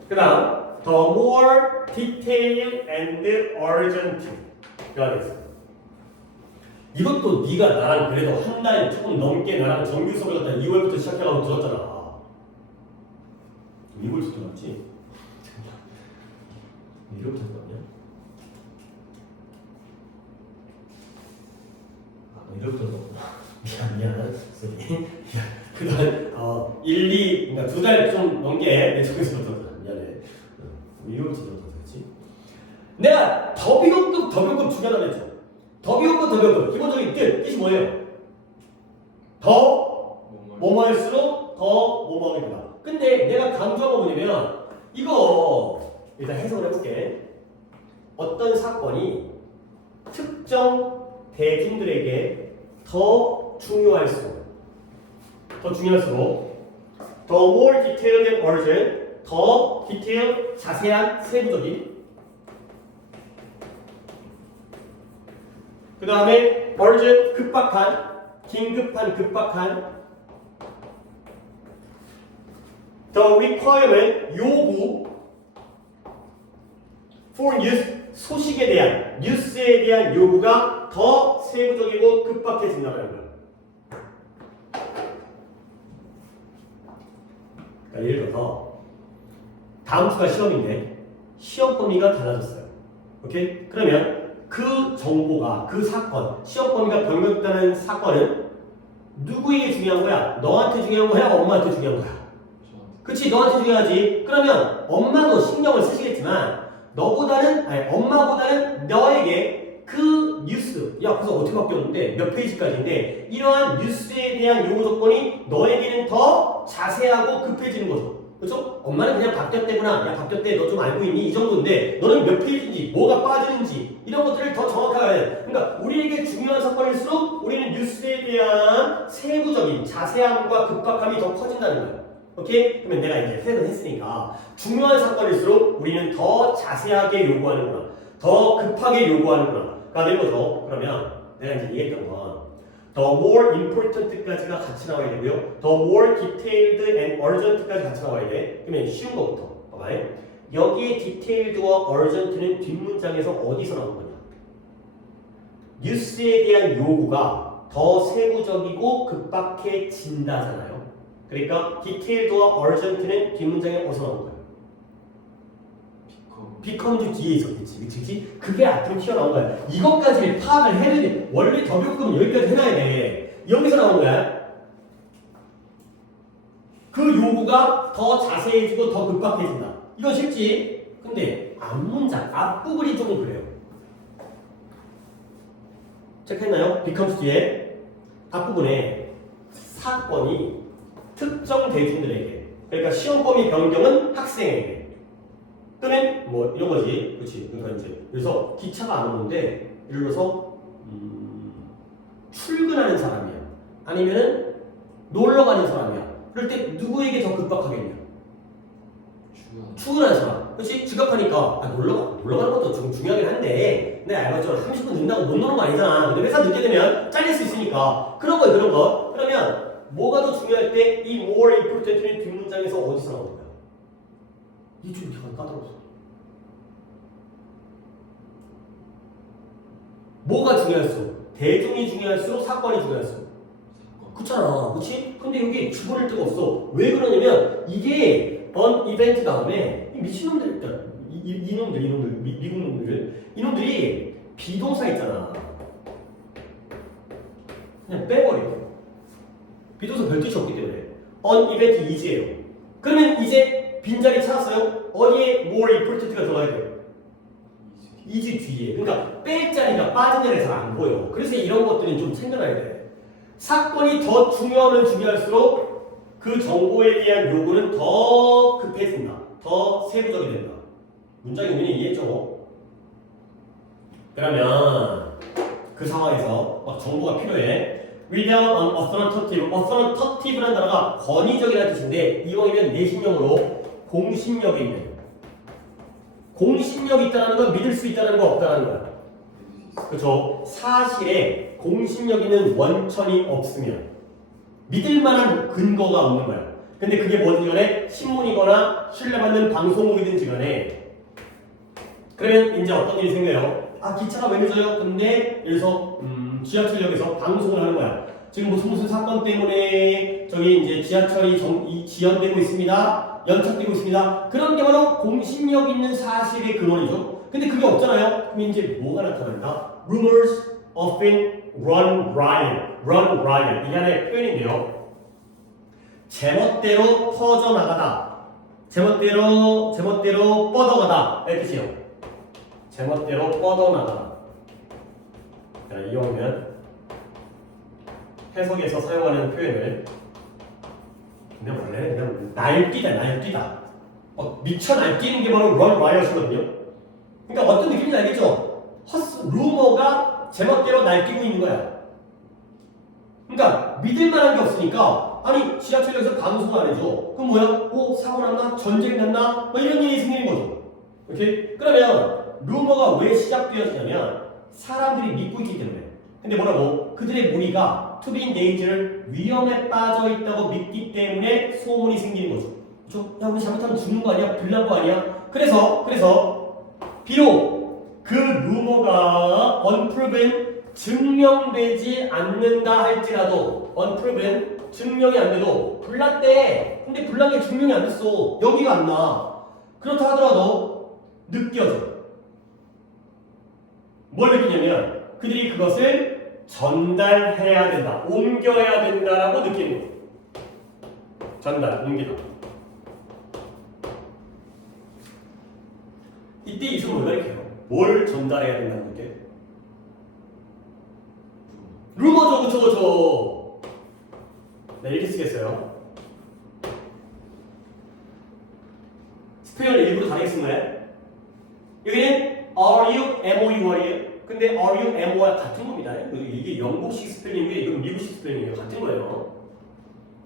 그 다음 the more detailed and urgent 가 되겠습니다. 이것도 네가 나랑 그래도 한 달 조금 넘게 나랑 정규 수업을 갖다 2월부터 시작해가지고 들었잖아. 2월부터 들었지? 1월부터 들었냐? 아, 1월부터 들었구나. 미안. 그 다음 1, 2, 그러니까 2달 좀 넘게 내 정규 수업 들었잖아. 미안해. 1월부터 들었지? 내가 더비용급 중요하다고 했죠. 더비용급 기본적인 뜻이 뭐예요? 더 뭐뭐할수록 더 뭐뭐하게 된다. 근데 내가 강조한 거 뭐냐면 이거 일단 해석을 해볼게. 어떤 사건이 특정 대중들에게 더 중요할수록 the more detailed and urgent, 더 디테일, 자세한, 세부적인 그 다음에 urgent, 급박한, 긴급한, 급박한 the requirement, 요구 for news, 소식에 대한, 뉴스에 대한 요구가 더 세부적이고 급박해진다는 거예요. 그러니까 예를 들어서 다음 주가 시험인데 시험 범위가 달라졌어요. 오케이? 그러면 그 정보가, 그 사건, 시험 범위가 변경됐다는 사건은 누구에게 중요한 거야? 너한테 중요한 거야? 엄마한테 중요한 거야? 그치, 너한테 중요하지. 그러면 엄마도 신경을 쓰시겠지만 엄마보다는 너에게 그 뉴스, 야 그래서 어떻게 바뀌었는데 몇 페이지까지인데 이러한 뉴스에 대한 요구 조건이 너에게는 더 자세하고 급해지는 거죠. 그렇죠? 엄마는 그냥 바뀌었대구나, 야 바뀌었대, 너 좀 알고 있니? 이 정도인데 너는 몇 페이지인지, 뭐가 빠지는지 이런 것들을 더 정확하게 알아야 돼. 그러니까 우리에게 중요한 사건일수록 우리는 뉴스에 대한 세부적인 자세함과 급박함이 더 커진다는 거예요. 오케이? 그러면 내가 이제 해석을 했으니까 중요한 사건일수록 우리는 더 자세하게 요구하는구나, 더 급하게 요구하는구나가 된 거죠. 그러면 내가 이제 얘기했던 건 the more important까지가 같이 나와야 되고요, the more detailed and urgent까지 같이 나와야 돼. 그러면 쉬운 거부터 봐봐요. 여기에 detailled와 urgent는 뒷문장에서 어디서 나온 거냐? 뉴스에 대한 요구가 더 세부적이고 급박해진다잖아요. 그러니까 detailled와 urgent는 뒷문장에 어디서 나온 거예요? becomes 뒤에 있었겠지, 그치? 그게 앞으로 튀어나온 거야. 이것까지 파악을 해야 돼. 원래 접요금은 여기까지 해놔야 돼. 여기서 나온 거야. 그 요구가 더 자세해지고 더 급박해진다. 이건 쉽지? 근데 앞문장, 앞부분이 조금 그래요. 체크했나요? becomes 뒤에 앞부분에 사건이 특정 대중들에게, 그러니까 시험 범위 변경은 학생에게 또는 뭐 이런 거지, 그렇지? 그러니까 이제 그래서 기차가 안 오는데 예를 들어서 출근하는 사람이야, 아니면은 놀러 가는 사람이야. 그럴 때 누구에게 더 급박하겠냐? 출근하는 사람. 그렇지? 지각하니까 놀러 가는 것도 좀 중요하긴 한데, 근데 알겠죠? 30분 늦는다고 못 노는 거 아니잖아. 근데 회사 늦게 되면 잘릴 수 있으니까 그런 거야, 그런 거. 그러면 뭐가 더 중요할 때 이 more important는 뒷문장에서 어디서 나오는 거야? 이 좀 약간 까다로웠어. 뭐가 중요할수록? 대중이 중요할수록 사건이 중요할수록. 그렇잖아, 그렇지? 근데 여기 집어낼 데가 없어. 왜 그러냐면 이게 이벤트 다음에 이 미친놈들, 미국 놈들, 이놈들이 비동사 있잖아. 그냥 빼버려. 비동사 별 뜻이 없기 때문에 이벤트 is예요. 그러면 이제 빈자리 찾았어요? 어디에 more important가 들어가야 돼요? is 뒤에. 그러니까 뺄 자리가 빠진 자리가 잘 안 보여. 그래서 이런 것들은 좀 챙겨놔야 돼. 사건이 더 중요하면 중요할수록 그 정보에 대한 요구는 더 급해진다, 더 세부적이 된다. 문장의 의미는 이해했죠? 그러면 그 상황에서 막 정보가 필요해. without an authoritative라는 단어가 권위적이라는 뜻인데 이왕이면 내신형으로 공신력이 있는, 공신력이 있다는 건 믿을 수 있다는 거 없다는 거야. 그렇죠? 사실에 공신력 있는 원천이 없으면 믿을 만한 근거가 없는 거야. 근데 그게 뭐든 간에 신문이거나 신뢰받는 방송국이든지 간에, 그러면 이제 어떤 일이 생겨요? 기차가 왜 늦어요? 근데 예를 들어서 지하철역에서 방송을 하는 거야. 지금 무슨 사건 때문에 저기 이제 지하철이 지연되고 있습니다, 연착되고 있습니다. 그런 게 바로 공신력 있는 사실의 근원이죠. 근데 그게 없잖아요. 그럼 이제 뭐가 나타난다? Rumors often run riot. 이 하나의 표현인데요. 제멋대로 퍼져나가다, 제멋대로 뻗어가다 이 뜻이에요. 제멋대로 뻗어나가다. 이용하면 해석에서 사용하는 표현을 그냥 원래는 그냥 날뛰다. 미쳐 날뛰는 게 바로 run riot이거든요. 그러니까 어떤 느낌인지 알겠죠? 루머가 제멋대로 날뛰고 있는 거야. 그러니까 믿을 만한 게 없으니까, 아니 지하철역에서 방송을 안 해줘. 그럼 뭐야? 사고 났나? 전쟁 났나? 이런 일이 생기는 거죠. 오케이? 그러면 루머가 왜 시작되었냐면 사람들이 믿고 있기 때문에. 근데 뭐라고? 그들의 무리가 to be in danger, 위험에 빠져 있다고 믿기 때문에 소문이 생기는 거죠. 그렇죠? 야 우리 잘못하면 죽는 거 아니야? 불난 거 아니야? 그래서 비록 그 루머가 unproven, 증명되지 않는다 할지라도, unproven, 증명이 안 돼도 불났대. 근데 불난 게 증명이 안 됐어. 여기가 안 나. 그렇다 하더라도 느껴져. 뭘 느끼냐면 그들이 그것을 전달해야 된다, 옮겨야 된다라고 느끼는 거예요. 전달, 옮기다. 이때 이 소문을 왜 이렇게 해요? 뭘 전달해야 된다는 게? 루머죠, 그쵸. 네, 이렇게 쓰겠어요. 스페인을 일부러 다르게 쓴 거예요. 여기는 RU, MOUR이에요. 근데 RU, MO와 같은 겁니다. 이게 영국식 스펠링이고 이건 미국식 스펠링이에요. 같은 거예요.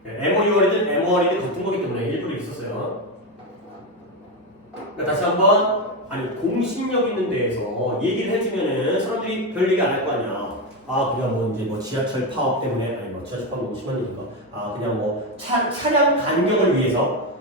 MOUR이든 MOR이든 같은 거기 때문에 일부러 있었어요. 그러니까 다시 한번 공신력 있는 데에서 얘기를 해주면은 사람들이 별 얘기 안 할 거 아니야. 그냥 뭐 이제 뭐 지하철 파업 때문에 지하철 파업 너무 심한 일인가? 그냥 뭐 차량 간격을 위해서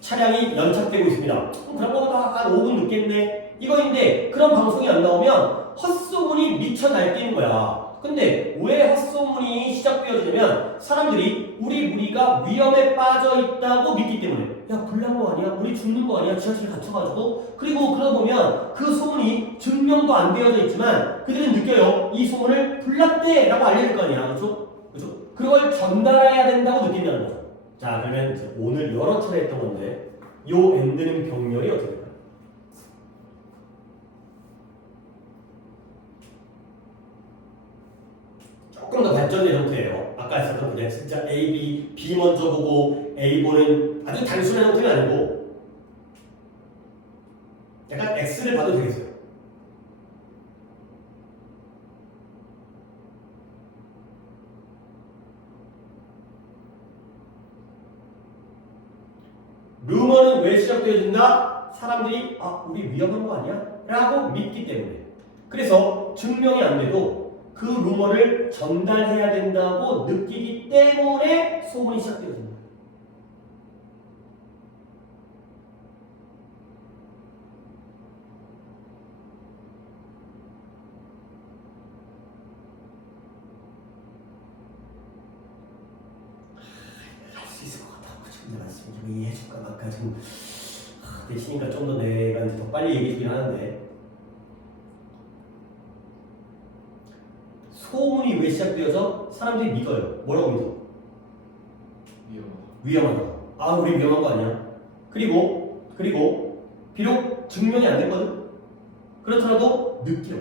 차량이 연착되고 있습니다. 그런 거보다 한 5분 늦겠네. 이거인데 그런 방송이 안 나오면 헛소문이 미쳐 날뛰는 거야. 근데 왜 헛소문이 시작되어지냐면 사람들이 우리 무리가 위험에 빠져 있다고 믿기 때문에 야 불난 거 아니야? 우리 죽는 거 아니야? 지하철에 갇혀가지고. 그리고 그러다 보면 그 소문이 증명도 안 되어져 있지만 그들은 느껴요. 이 소문을 불났대 라고 알려줄 거 아니야. 그렇죠? 그걸 전달해야 된다고 느낀다는 거죠. 자, 그러면 이제 오늘 여러 차례 했던 건데 요 엔드는 병렬이 어떻게 될까요? 조금 더 발전된 형태예요. 아까 했었던 그냥 진짜 A, B 먼저 보고 A 보는 아주 단순한 형태는 아니고 약간 X를 봐도 되겠어요. 루머는 왜 시작되어진다? 사람들이 우리 위험한 거 아니야? 라고 믿기 때문에. 그래서 증명이 안 돼도 그 루머를 전달해야 된다고 느끼기 때문에 소문이 시작되어진다. 할 수 있을 것 같아. 근데 말씀 좀 이해해줄까? 아까 좀 되시니까 좀 더 내가 더 빨리 얘기해주긴 하는데 소문이 왜 시작되어서 사람들이 믿어요. 뭐라고 믿어? 위험하다. 우리 위험한 거 아니야? 그리고 비록 증명이 안 됐거든? 그렇더라도 느껴.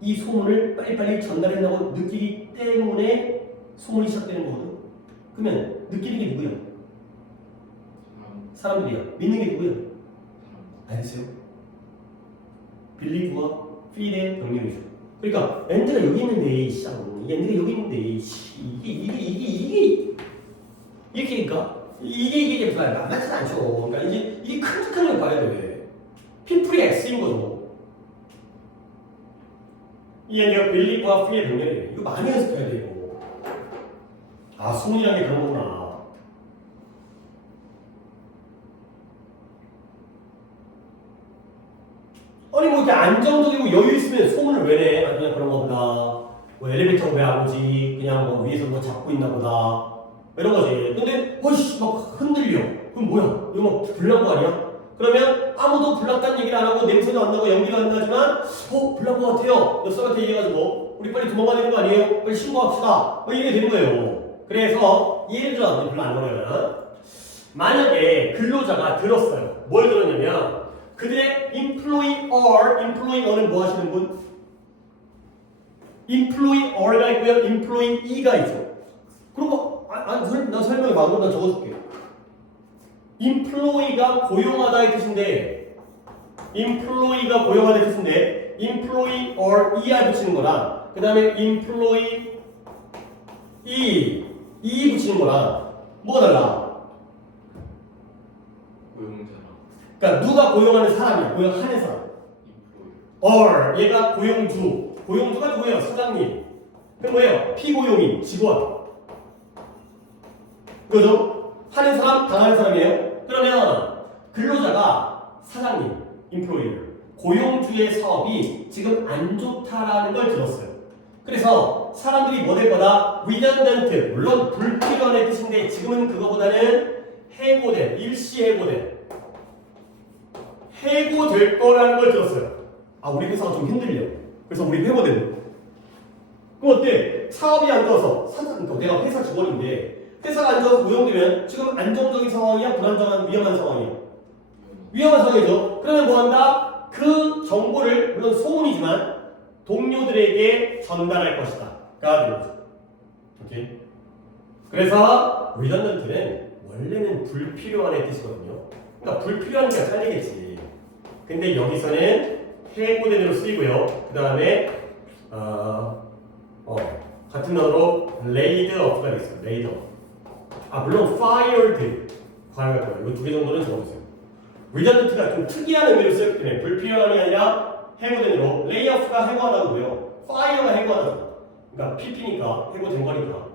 이 소문을 빨리빨리 전달한다고 느끼기 때문에 소문이 시작되는 거거든. 그러면 느끼는 게 누구야? 사람들이야. 믿는 게 누구야? 알겠어요? 빌리브와 필의 병렬이죠. 그러니까 엔드가 여기 있는데 엔드가 여기 있는데 이게 그러니까 이게 만만치 않죠. 그러니까 이게 큰 걸 봐야 돼. 피플이 X인 거죠. 이 엔드가 빌리브와 필의 병렬이에요. 이거 많이 연습해야 돼 이거. 소문이라는 게 그런 거구나. 아니 뭐 이렇게 안정적이고 여유 있으면 소문을 왜 내? 그냥 그런 거보다 뭐 엘리베이터가 왜 안 오지? 그냥 뭐 위에서 뭐 잡고 있나 보다 이런 거지. 근데 막 흔들려. 그럼 뭐야? 이거 뭐 불난 거 아니야? 그러면 아무도 불났다는 얘기를 안 하고 냄새도 안 나고 연기도 안 나지만 불난 거 같아요. 옆사람한테 얘기해가지고 우리 빨리 도망가야 되는 거 아니에요? 빨리 신고합시다. 뭐 이렇게 되는 거예요. 그래서 예를 들어 별로 안 어려워요. 만약에 근로자가 들었어요. 뭘 들었냐면 그들의 employer는 뭐 하시는 분? employer가 있고요, employee가 있죠. 그런 거, 나 설명이 맞는 건 적어줄게. employee가 고용하다의 뜻인데, employee가 고용하다의 뜻인데, employee or eR 붙이는 거랑, 그 다음에 employee, e 붙이는 거랑, 뭐가 달라? 그러니까 누가 고용하는 사람이야. 고용하는 사람. or 얘가 고용주. 고용주가 누구예요? 사장님. 그럼 뭐예요? 피고용인 직원. 그죠? 하는 사람, 당하는 사람이에요. 그러면 근로자가 사장님, employer, 고용주의 사업이 지금 안 좋다라는 걸 들었어요. 그래서 사람들이 뭐 될 거다? redundant, 물론 불필요한의 뜻인데 지금은 그거보다는 해고된, 일시 해고된 해고될 거라는 걸 들었어요. 아, 우리 회사가 좀 흔들려. 그래서 우리 해고된다. 그럼 어때? 사업이 안 좋아서 그러니까 내가 회사 직원인데 회사가 안 좋아서 무용되면 지금 안정적인 상황이야? 불안정한 위험한 상황이야? 위험한 상황이죠. 그러면 뭐 한다? 그 정보를 물론 소문이지만 동료들에게 전달할 것이다. 가 되는 거죠. 오케이? 그래서 redundan트는 원래는 불필요한의 뜻이거든요. 그러니까 불필요한 게 살리겠지. 근데 여기서는 해고된으로 쓰이고요. 그 다음에 같은 단어로 laid off가 되겠어요. laid off. 아, 물론 fired 과연 할 거예요. 이거 두 개 정도는 적어주세요. redundant가 좀 특이한 의미로 쓰였기 때문에 불필요한이 아니라 해고된으로 lay off가 해고하다고요. fire가 해고하다. 그러니까 PP니까 해고된 거니까.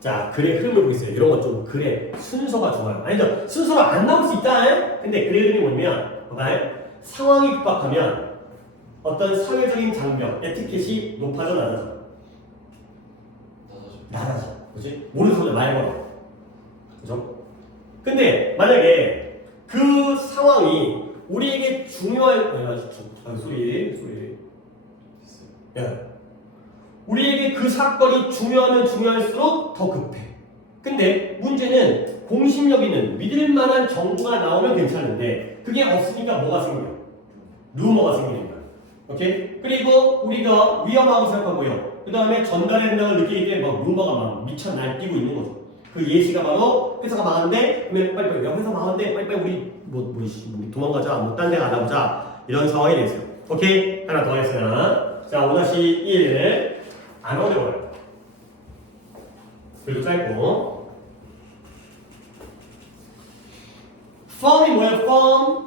자, 글의 흐름을 보겠어요. 이런 건 좀 글의 순서가 좋아요. 아니죠. 순서가 안 나올 수 있다. 근데 글의 흐름이 뭐냐면, 봐봐요. 상황이 급박하면 어떤 사회적인 장벽, 에티켓이 높아져 낮아져? 낮아져. 그렇지? 모르는 소리 많이 걸어. 그죠? 근데 만약에 그 상황이 우리에게 중요한, 소리. 야. 우리에게 그 사건이 중요하면 중요할수록 더 급해. 근데 문제는 공신력 있는 믿을 만한 정보가 나오면 괜찮은데 그게 없으니까 뭐가 생겨? 루머가 생기는 거야. 오케이? 그리고 우리가 위험하고 생각하고요. 그 다음에 전달의 행동을 느끼기 때문에 막 루머가 막 미쳐 날뛰고 있는 거죠. 그 예시가 바로 회사가 망한데 그러면 빨리빨리 야 회사 망한데 빨리빨리 우리 도망가자. 뭐 딴 데 가보자. 이런 상황이 됐어요. 오케이? 하나 더 했어요. 자, 5-1 안 어려워요. 그래도 짧고. firm이 뭐예요? firm?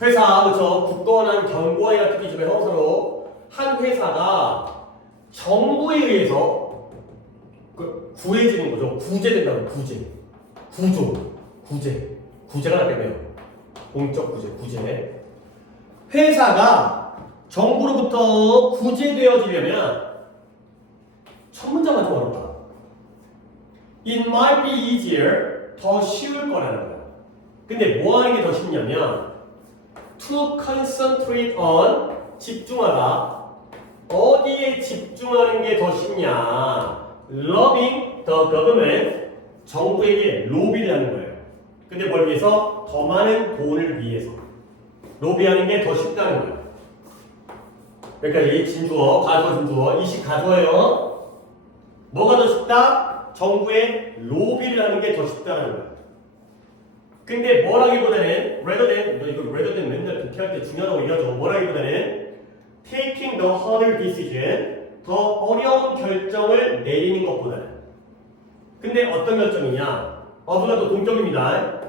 회사, 그렇죠. 굳건한 견고하기가 특히 좀 형사로 한 회사가 정부에 의해서 구해지는 거죠. 구제된다고. 구제가 나겠네요. 공적 구제. 회사가 정부로부터 구제되어지려면 첫 문장만 좀 어렵다. It might be easier. 더 쉬울 거라는 거야. 근데 뭐 하는 게 더 쉽냐면 to concentrate on 집중하다. 어디에 집중하는 게 더 쉽냐? Lobbying the government. 정부에게 로비를 하는 거예요. 근데 뭘 위해서? 더 많은 돈을 위해서. 로비하는 게 더 쉽다는 거예요. 여기까지 진주어, 가주어, 진주어, 이식 가주어예요. 뭐가 더 쉽다? 정부에 로비를 하는 게 더 쉽다는 거야. 근데 뭐라기보다는 rather than 맨날 독해할 때 중요하다고 얘기하죠. 뭐라기보다는 taking the harder decision, 더 어려운 결정을 내리는 것보다는. 근데 어떤 결정이냐? 누가 또 동격입니다.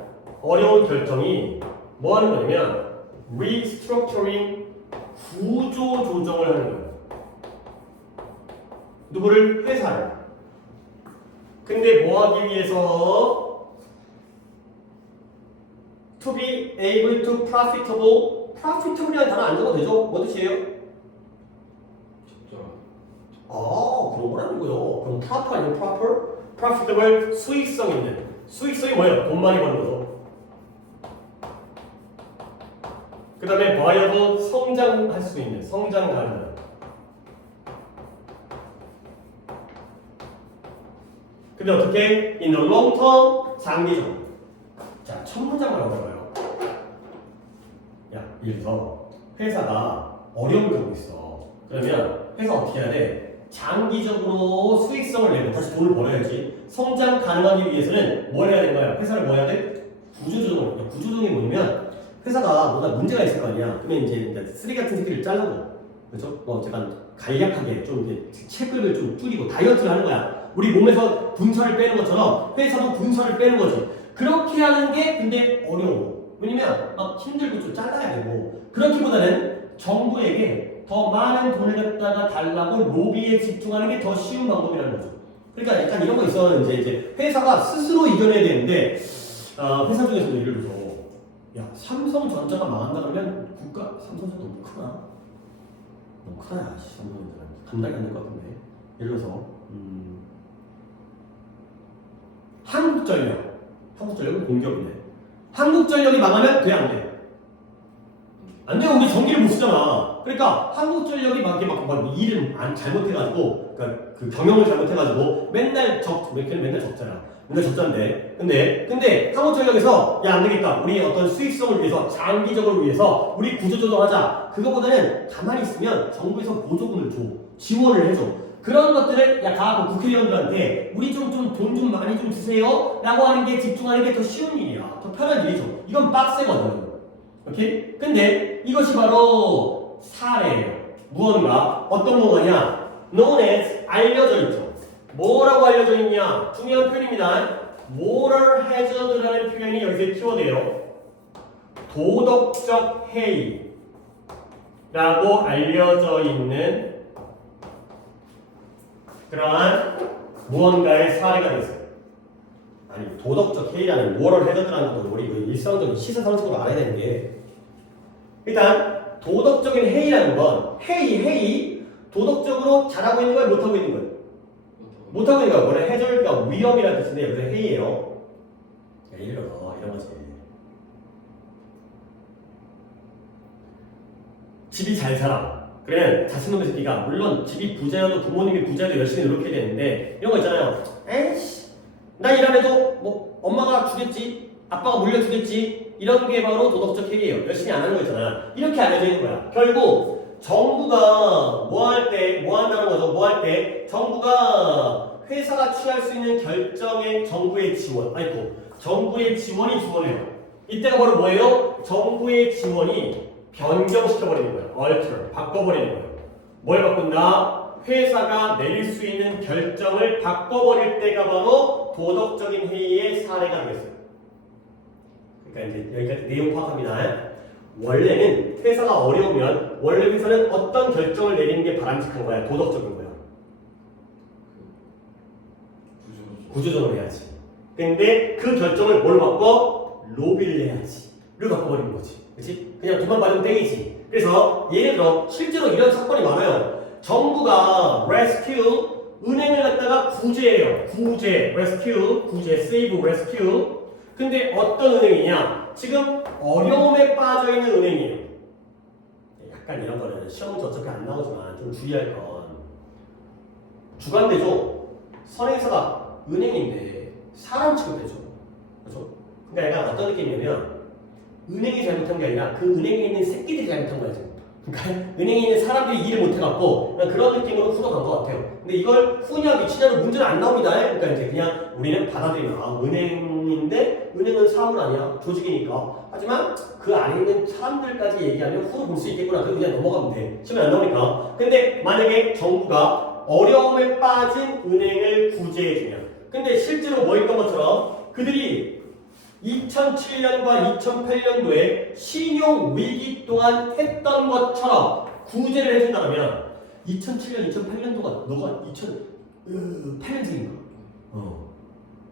어려운 결정이 뭐 하는 거냐면 restructuring, 구조 조정을 하는 거예요. 누구를? 회사를. 근데 뭐 하기 위해서? To be able to profitable. profitable이라는 단어 안 적어도 되죠? 뭐 뜻이에요? 그런 건 아니고요. 그럼 proper 아니면 proper? profitable, 수익성 있는. 수익성이 뭐예요? 돈 많이 버는 거죠. 그 다음에 viable, 성장할 수 있는, 성장 가능한. 근데 어떻게? In the long term, 장기적. 자, 첫 문장만 얻어봐요. 야, 예를 들어 회사가 어려움을 겪고 있어. 그러면 회사 어떻게 해야 돼? 장기적으로 수익성을 내고 다시 돈을 벌어야지. 성장 가능하기 위해서는 뭘 해야 되는 거야? 회사를 뭐 해야 돼? 구조조정을. 구조조정이 뭐냐면 회사가 뭔가 문제가 있을 거 아니야. 그러면 이제 쓰레기 같은 새끼를 잘라고, 그렇죠? 약간 간략하게 좀 이제 체급을 좀 줄이고 다이어트를 하는 거야. 우리 몸에서 분사를 빼는 것처럼 회사도 분사를 빼는 거지. 그렇게 하는 게 근데 어려워. 왜냐면 힘들고 좀 잘라야 되고. 그렇기보다는 정부에게 더 많은 돈을 갖다가 달라고 로비에 집중하는 게 더 쉬운 방법이라는 거죠. 그러니까 약간 이런 거 있어. 이제 회사가 스스로 이겨내야 되는데 회사 중에서도 예를 들어서 야, 삼성전자가 망한다 그러면 삼성전자 너무 크다. 너무 크다. 야, 삼성전자 감당이 안 될 것 같은데. 예를 들어서 한국전력은 공기업이네. 한국전력이 망하면 돼, 안 돼? 안 돼. 우리 전기를 못 쓰잖아. 그러니까 한국전력이 막 이렇게 막 일을 잘못해가지고, 그러니까 그 경영을 잘못해가지고 맨날 맨날 적잖아. 맨날 적자인데. 근데 한국전력에서 야, 안 되겠다. 우리 어떤 수익성을 위해서 장기적으로 위해서 우리 구조조정하자. 그거보다는 가만히 있으면 정부에서 보조금을 줘, 지원을 해줘. 그런 것들을 야, 가고 국회의원들한테 우리 좀 돈 좀 많이 좀 주세요. 라고 하는 게 집중하는 게 더 쉬운 일이야. 더 편한 일이죠. 이건 빡세거든. 오케이? 근데 이것이 바로 사례예요. 무언가 어떤 무언가냐? known as 알려져 있죠. 뭐라고 알려져 있냐? 중요한 표현입니다. moral hazard라는 표현이 여기서 키워드예요. 도덕적 해이라고 알려져 있는 그러한 무언가의 사례가 되었어요. 아니, 도덕적 해이라는 moral hazard라는 것도 우리 일상적인 시사상식으로 알아야 되는 게, 일단 도덕적인 해이라는 건 해이 도덕적으로 잘하고 있는 거야, 못하고 있는 거야? 못하고 있는 거야. 원래 hazard가 위험이라는 뜻인데 여기서 해이에요. 예를 들어서 이런 거지. 집이 잘 살아. 그러면 자식놈의 새끼가 물론 집이 부자여도 부모님이 부자여도 열심히 노력해야 되는데 이런 거 있잖아요. 에이씨, 나 일 안 해도 뭐 엄마가 주겠지, 아빠가 물려주겠지, 이런 게 바로 도덕적 해이예요. 열심히 안 하는 거 있잖아. 이렇게 알려져 있는 거야. 결국 정부가 뭐 한다는 거죠. 뭐 할 때 정부가 회사가 취할 수 있는 결정에 정부의 지원, 정부의 지원이 지원해요. 이때가 바로 뭐예요? 정부의 지원이 변경시켜버리는 거예요. alter, 바꿔버리는 거예요. 뭘 바꾼다? 회사가 내릴 수 있는 결정을 바꿔버릴 때가 바로 도덕적인 해이의 사례가 되겠어요. 그러니까 이제 여기까지 내용 파악합니다. 원래는 회사가 어려우면 원래 회사는 어떤 결정을 내리는 게 바람직한 거야? 도덕적인 거야. 구조적으로 해야지. 근데 그 결정을 뭘 바꿔? 로비를 해야지. 를 바꿔버리는 거지. 그치? 그냥 돈만 받으면 땡이지. 그래서 예를 들어 실제로 이런 사건이 많아요. 정부가 rescue, 은행을 갖다가 구제해요. 구제, save, rescue. 근데 어떤 은행이냐? 지금 어려움에 빠져있는 은행이에요. 약간 이런 거는 시험은 어차피 안 나오지만 좀 주의할 건, 주관대죠. 선행사가 은행인데 사람 취급해줘. 그렇죠? 그러니까 약간 어떤 느낌이냐면 은행이 잘못한 게 아니라 그 은행에 있는 새끼들이 잘못한 거야 지금. 그러니까 은행에 있는 사람들이 일을 못해갖고 그런 느낌으로 풀어간 것 같아요. 근데 이걸 후냐 미치냐로 문제는 안 나옵니다. 그러니까 이제 그냥 우리는 받아들이면 은행인데 은행은 사물 아니야, 조직이니까. 하지만 그 안에 있는 사람들까지 얘기하면 후로 볼 수 있겠구나. 그래서 그냥 넘어가면 돼. 시험에 안 나오니까. 근데 만약에 정부가 어려움에 빠진 은행을 구제해주냐. 근데 실제로 뭐 했던 것처럼 그들이 2007년과 2008년도에 신용 위기 동안 했던 것처럼 구제를 해준다면 2007년, 2008년도가 너가 2008년생인가?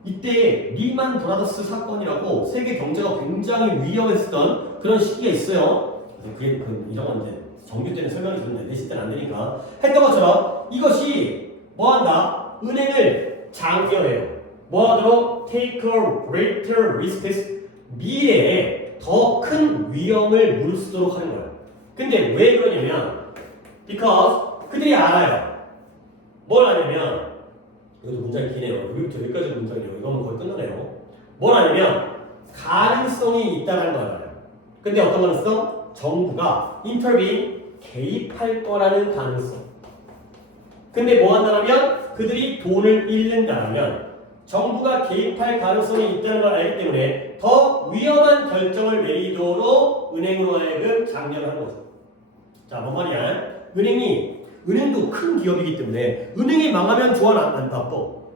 이때 리만 브라더스 사건이라고 세계 경제가 굉장히 위험했던 그런 시기가 있어요. 그게 이런 건 이제 정규 때는 설명이 좋은데 내실 때는 안 되니까 했던 것처럼 이것이 뭐한다? 은행을 장려해요. 뭐하도록? take a greater risks, 미래에 더 큰 위험을 무릅쓰도록 하는 거예요. 근데 왜 그러냐면 because 그들이 알아요. 뭘 아냐면, 이것도 문장이 기네요. 여기부터 여기까지 문장이에요. 이거는 거의 끝나네요. 뭘 아냐면 가능성이 있다는 걸 알아요. 근데 어떤 가능성? 정부가 intervene, 개입할 거라는 가능성. 근데 뭐 한다면 그들이 돈을 잃는다면 정부가 개입할 가능성이 있다는 걸 알기 때문에 더 위험한 결정을 내리도록 은행으로 하여금 장려를 하는 거죠. 자, 뭔 말이야? 은행도 큰 기업이기 때문에 은행이 망하면 좋아, 안 나빠?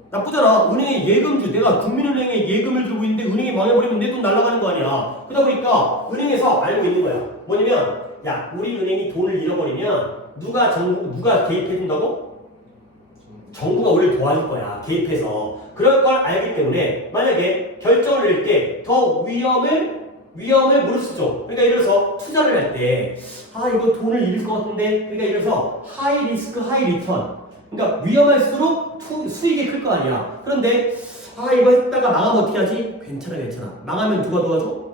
나쁘잖아. 은행에 예금주, 내가 국민은행에 예금을 들고 있는데 은행이 망해버리면 내 돈 날아가는 거 아니야. 그러다 보니까 은행에서 알고 있는 거야. 뭐냐면, 야, 우리 은행이 돈을 잃어버리면 누가 개입해준다고? 정부가 우리를 도와줄 거야. 개입해서. 그럴 걸 알기 때문에 만약에 결정을 낼 때 더 위험을 무릅쓰죠. 그러니까 예를 들어서 투자를 할 때 이거 돈을 잃을 것 같은데, 그러니까 예를 들어서 하이 리스크 하이 리턴, 그러니까 위험할수록 수익이 클 거 아니야. 그런데 아 이거 했다가 망하면 어떻게 하지? 괜찮아 괜찮아. 망하면 누가 도와줘?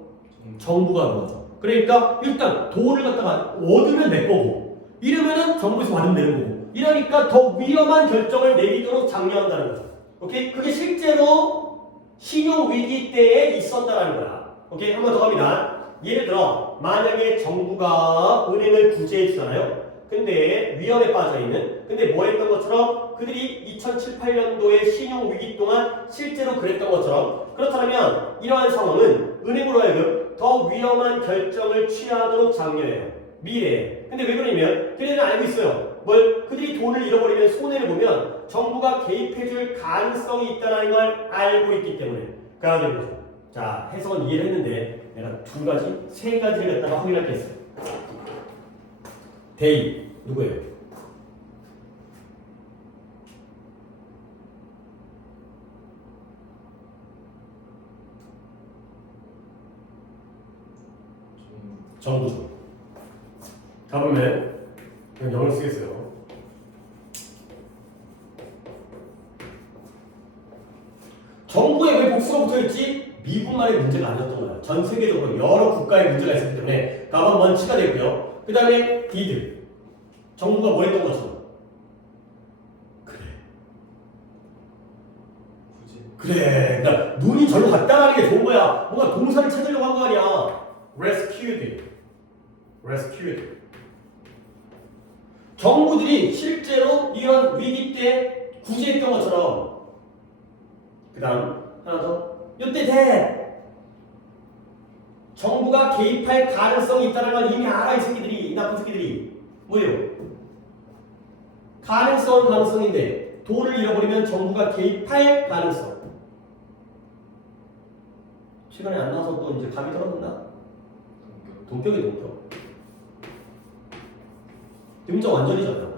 정부가 도와줘. 그러니까 일단 돈을 갖다가 얻으면 내 거고 이러면은 정부에서 받으면 되는 거고 이러니까 더 위험한 결정을 내리도록 장려한다는 거죠. 오케이? 그게 실제로 신용 위기 때에 있었다라는 거야. 오케이? 한 번 더 갑니다. 예를 들어 만약에 정부가 은행을 구제해 주잖아요. 근데 위험에 빠져 있는 근데 뭐 했던 것처럼 그들이 2007, 8년도에 신용 위기 동안 실제로 그랬던 것처럼 그렇다면 이러한 상황은 은행으로 하여금 더 위험한 결정을 취하도록 장려해요. 미래에. 근데 왜 그러냐면 그들은 알고 있어요. 뭘? 그들이 돈을 잃어버리면 손해를 보면 정부가 개입해줄 가능성이 있다는 걸 알고 있기 때문에 가야 되는 거죠. 자, 해석은 이해를 했는데 내가 두 가지, 세 가지를 갖다가 확인할 게 있어요. 데이 누구예요? 정부죠. 다음에 그냥 영어를 쓰겠어요. 정부에 왜 복수가 붙어있지? 미국만의 문제가 아니었던 거야. 전 세계적으로 여러 국가의 문제가 있었기 때문에 가만 원치가 되고요. 그 다음에 디드. 정부가 뭐 했던 것처럼. 그래. 그래. 그러니까 눈이 절로 갔다 가는 게 좋은 거야. 뭔가 동사를 찾으려고 한 거 아니야. rescued. 정부들이 실제로 이런 위기 때 구제했던 것처럼 그 다음 하나 더 이때 돼 정부가 개입할 가능성이 있다는 걸 이미 알아 이 새끼들이 이 나쁜 새끼들이 뭐예요? 가능성인데 돈을 잃어버리면 정부가 개입할 가능성 시간이 안 나와서 또 이제 감이 떨어졌나? 동격이 임정 완전이잖아.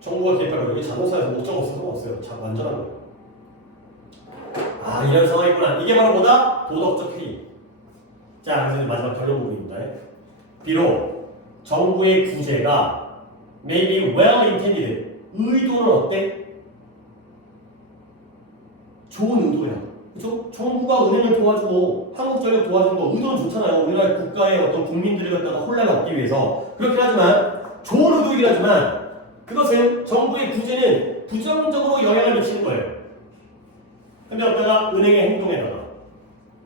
정부가 개입하면 여기 자동차에서 목적 없어요. 완전한 거예요. 아 이런 상황이구나. 이게 바로 뭐다? 도덕적 해이. 자 그래서 마지막 결론 부분입니다. 비록 정부의 구제가 maybe well intended 의도는 어때? 좋은 의도야. 그렇죠? 정부가 은행을 도와주고 한국전력 도와주는 거 의도는 좋잖아요. 우리나라 국가의 어떤 국민들을 갖다가 혼란을 얻기 위해서 그렇긴 하지만 좋은 의도이긴 하지만 그것은 정부의 구제는 부정적으로 영향을 미치는 거예요. 근데 어디다가 은행의 행동에다가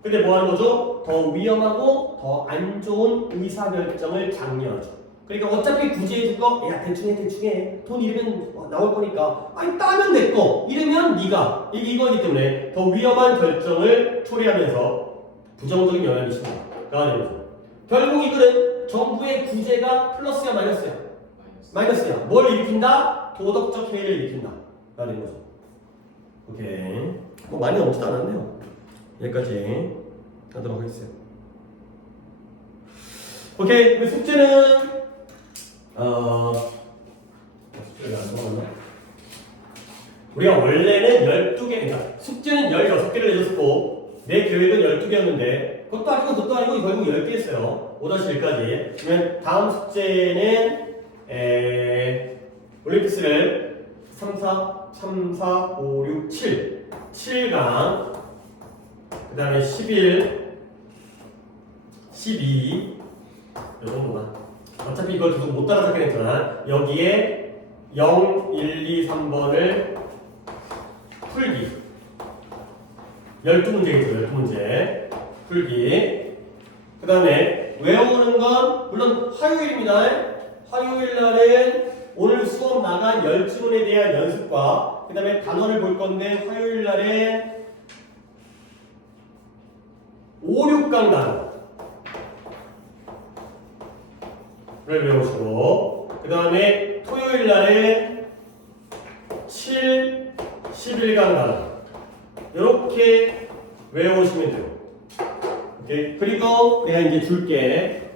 근데 뭐 하는 거죠? 더 위험하고 더 안 좋은 의사결정을 장려하죠. 그러니까 어차피 구제해줄 거 야 대충 해 돈 잃으면 나올 거니까 아니 따면 내 거 이러면 네가 이거이기 때문에 더 위험한 결정을 초래하면서 부정적인 영향을 미친다. 가는 거죠. 결국 이거는 정부의 구제가 플러스야 마이너스야? 마이너스야. 뭘 일으킨다? 도덕적 해이를 일으킨다. 라는 거죠. 오케이. 뭐 많이 넘지도 않았네요. 여기까지 하도록 하겠습니다. 오케이. 그 숙제는 숙제를 안 먹었나? 우리가 원래는 12개, 그러니까 숙제는 16개를 내줬고 내 계획은 12개였는데 그것도 아니고 결국 10개 했어요. 5-1까지. 그러면 다음 숙제는 올림피스를 3, 4, 5, 6, 7강 그 다음에 11, 12 이 정도만. 어차피 이걸 계속 못 따라잡긴 했잖아. 여기에 0, 1, 2, 3번을 풀기 12문제겠죠. 12문제 풀기. 그 다음에 외우는 건 물론 화요일입니다. 화요일날은 오늘 수업 나간 10지문에 대한 연습과 그 다음에 단어를 볼 건데 화요일날에 5, 6강 단어를 외우시고 그 다음에 토요일날에 7, 11강 단어 이렇게 외우시면 돼요. 오케이? 그리고 내가 이제 줄게.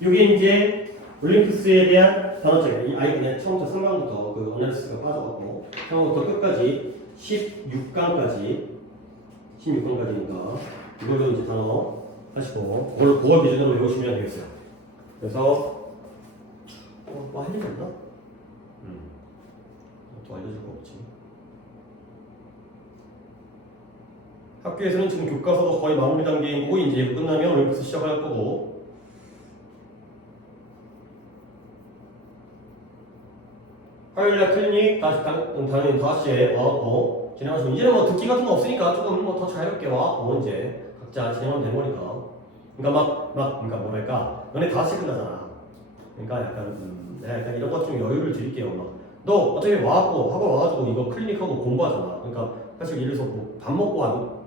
이게 이제 올림피스에 대한 단어책. 이 아이 그냥 처음부터 3강부터 그 어나리시스가 빠져갖고 3강부터 끝까지 16강까지니까 이걸로 이제 단어 하시고 그걸 기준으로 외우시면 되겠어요. 그래서 뭐 할 일이 없나? 또 알려줄 거 없지. 학교에서는 지금 교과서도 거의 마무리 단계인 거고 이제 이거 끝나면 올림피스 시작할 거고. 화요일날 클리닉 당연히 5시에 진행하시고 이제는 뭐 듣기 같은 거 없으니까 조금 뭐 더 자유롭게 이제 각자 진행하면 되는 거니까. 그러니까 그러니까 뭐랄까 너네 5시 끝나잖아. 그러니까 내가 약간 이런 것 좀 여유를 드릴게요. 너 어차피 학원 와가지고 이거 클리닉하고 공부하잖아. 그러니까 사실 예를 들어서 밥 먹고 와도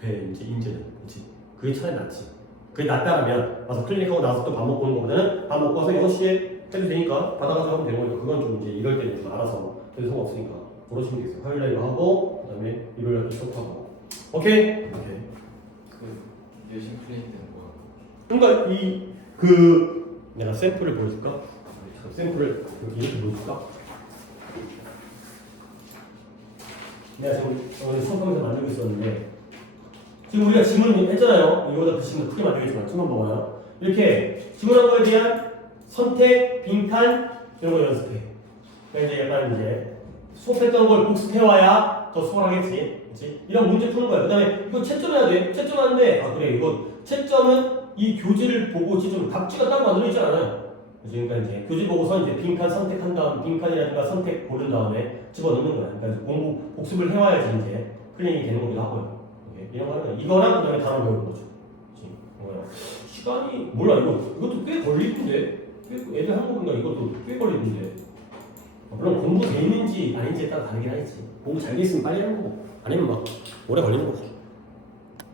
돼 이제는 그렇지. 그게 차라리 낫지. 그게 낫다라면 와서 클리닉하고 나서 또 밥 먹고 오는 것보다는 밥 먹고 와서 6시에 해도 되니까 받아가지고 하면 되는 거니까 그건 좀 이제 이럴 때는 좀 알아서 해도 상관없으니까 그러시면 되겠어요. 화요일날 이거 하고 그다음에 일요일날 또 수업하고. 오케이. 그 여신 클레임 되는 거. 그러니까 내가 샘플을 보여줄까? 샘플을 여기 이렇게 보여줄까? 내가 지금 오늘 수업하면서 만들고 있었는데 지금 우리가 지문 했잖아요. 이거보다 그 지문 크게 만들겠지만 좀만 봐봐요. 이렇게 지문한 거에 대한 선택, 빈칸 이런 거 연습해. 그러니까 이제 약간 이제 수업했던 걸 복습해와야 더 수월하겠지. 그렇지? 이런 문제 푸는 거야. 그 다음에 이거 채점해야 돼. 채점하는데 그래 이거 채점은 이 교지를 보고 채점 답지가 따로 만들어 있지 않아요. 그러니까 이제 교지 보고서 이제 빈칸 선택한 다음 빈칸이라든가 선택 고른 다음에 집어넣는 거야. 그러니까 공부 복습을 해와야지 이제 클리닉이 되는 거기도 하고요. 이런 거 하는 거야. 이거랑 그다음에 단어 배우는 거죠. 그렇지? 시간이 몰라 이것도 꽤 걸리는데 애들 하는 거 보니까 이것도 꽤 걸리는데 물론 공부 돼 있는지 아닌지에 따라 다르긴 하겠지. 공부 잘 돼 있으면 빨리 하는 거고 아니면 막 오래 걸리는 거고.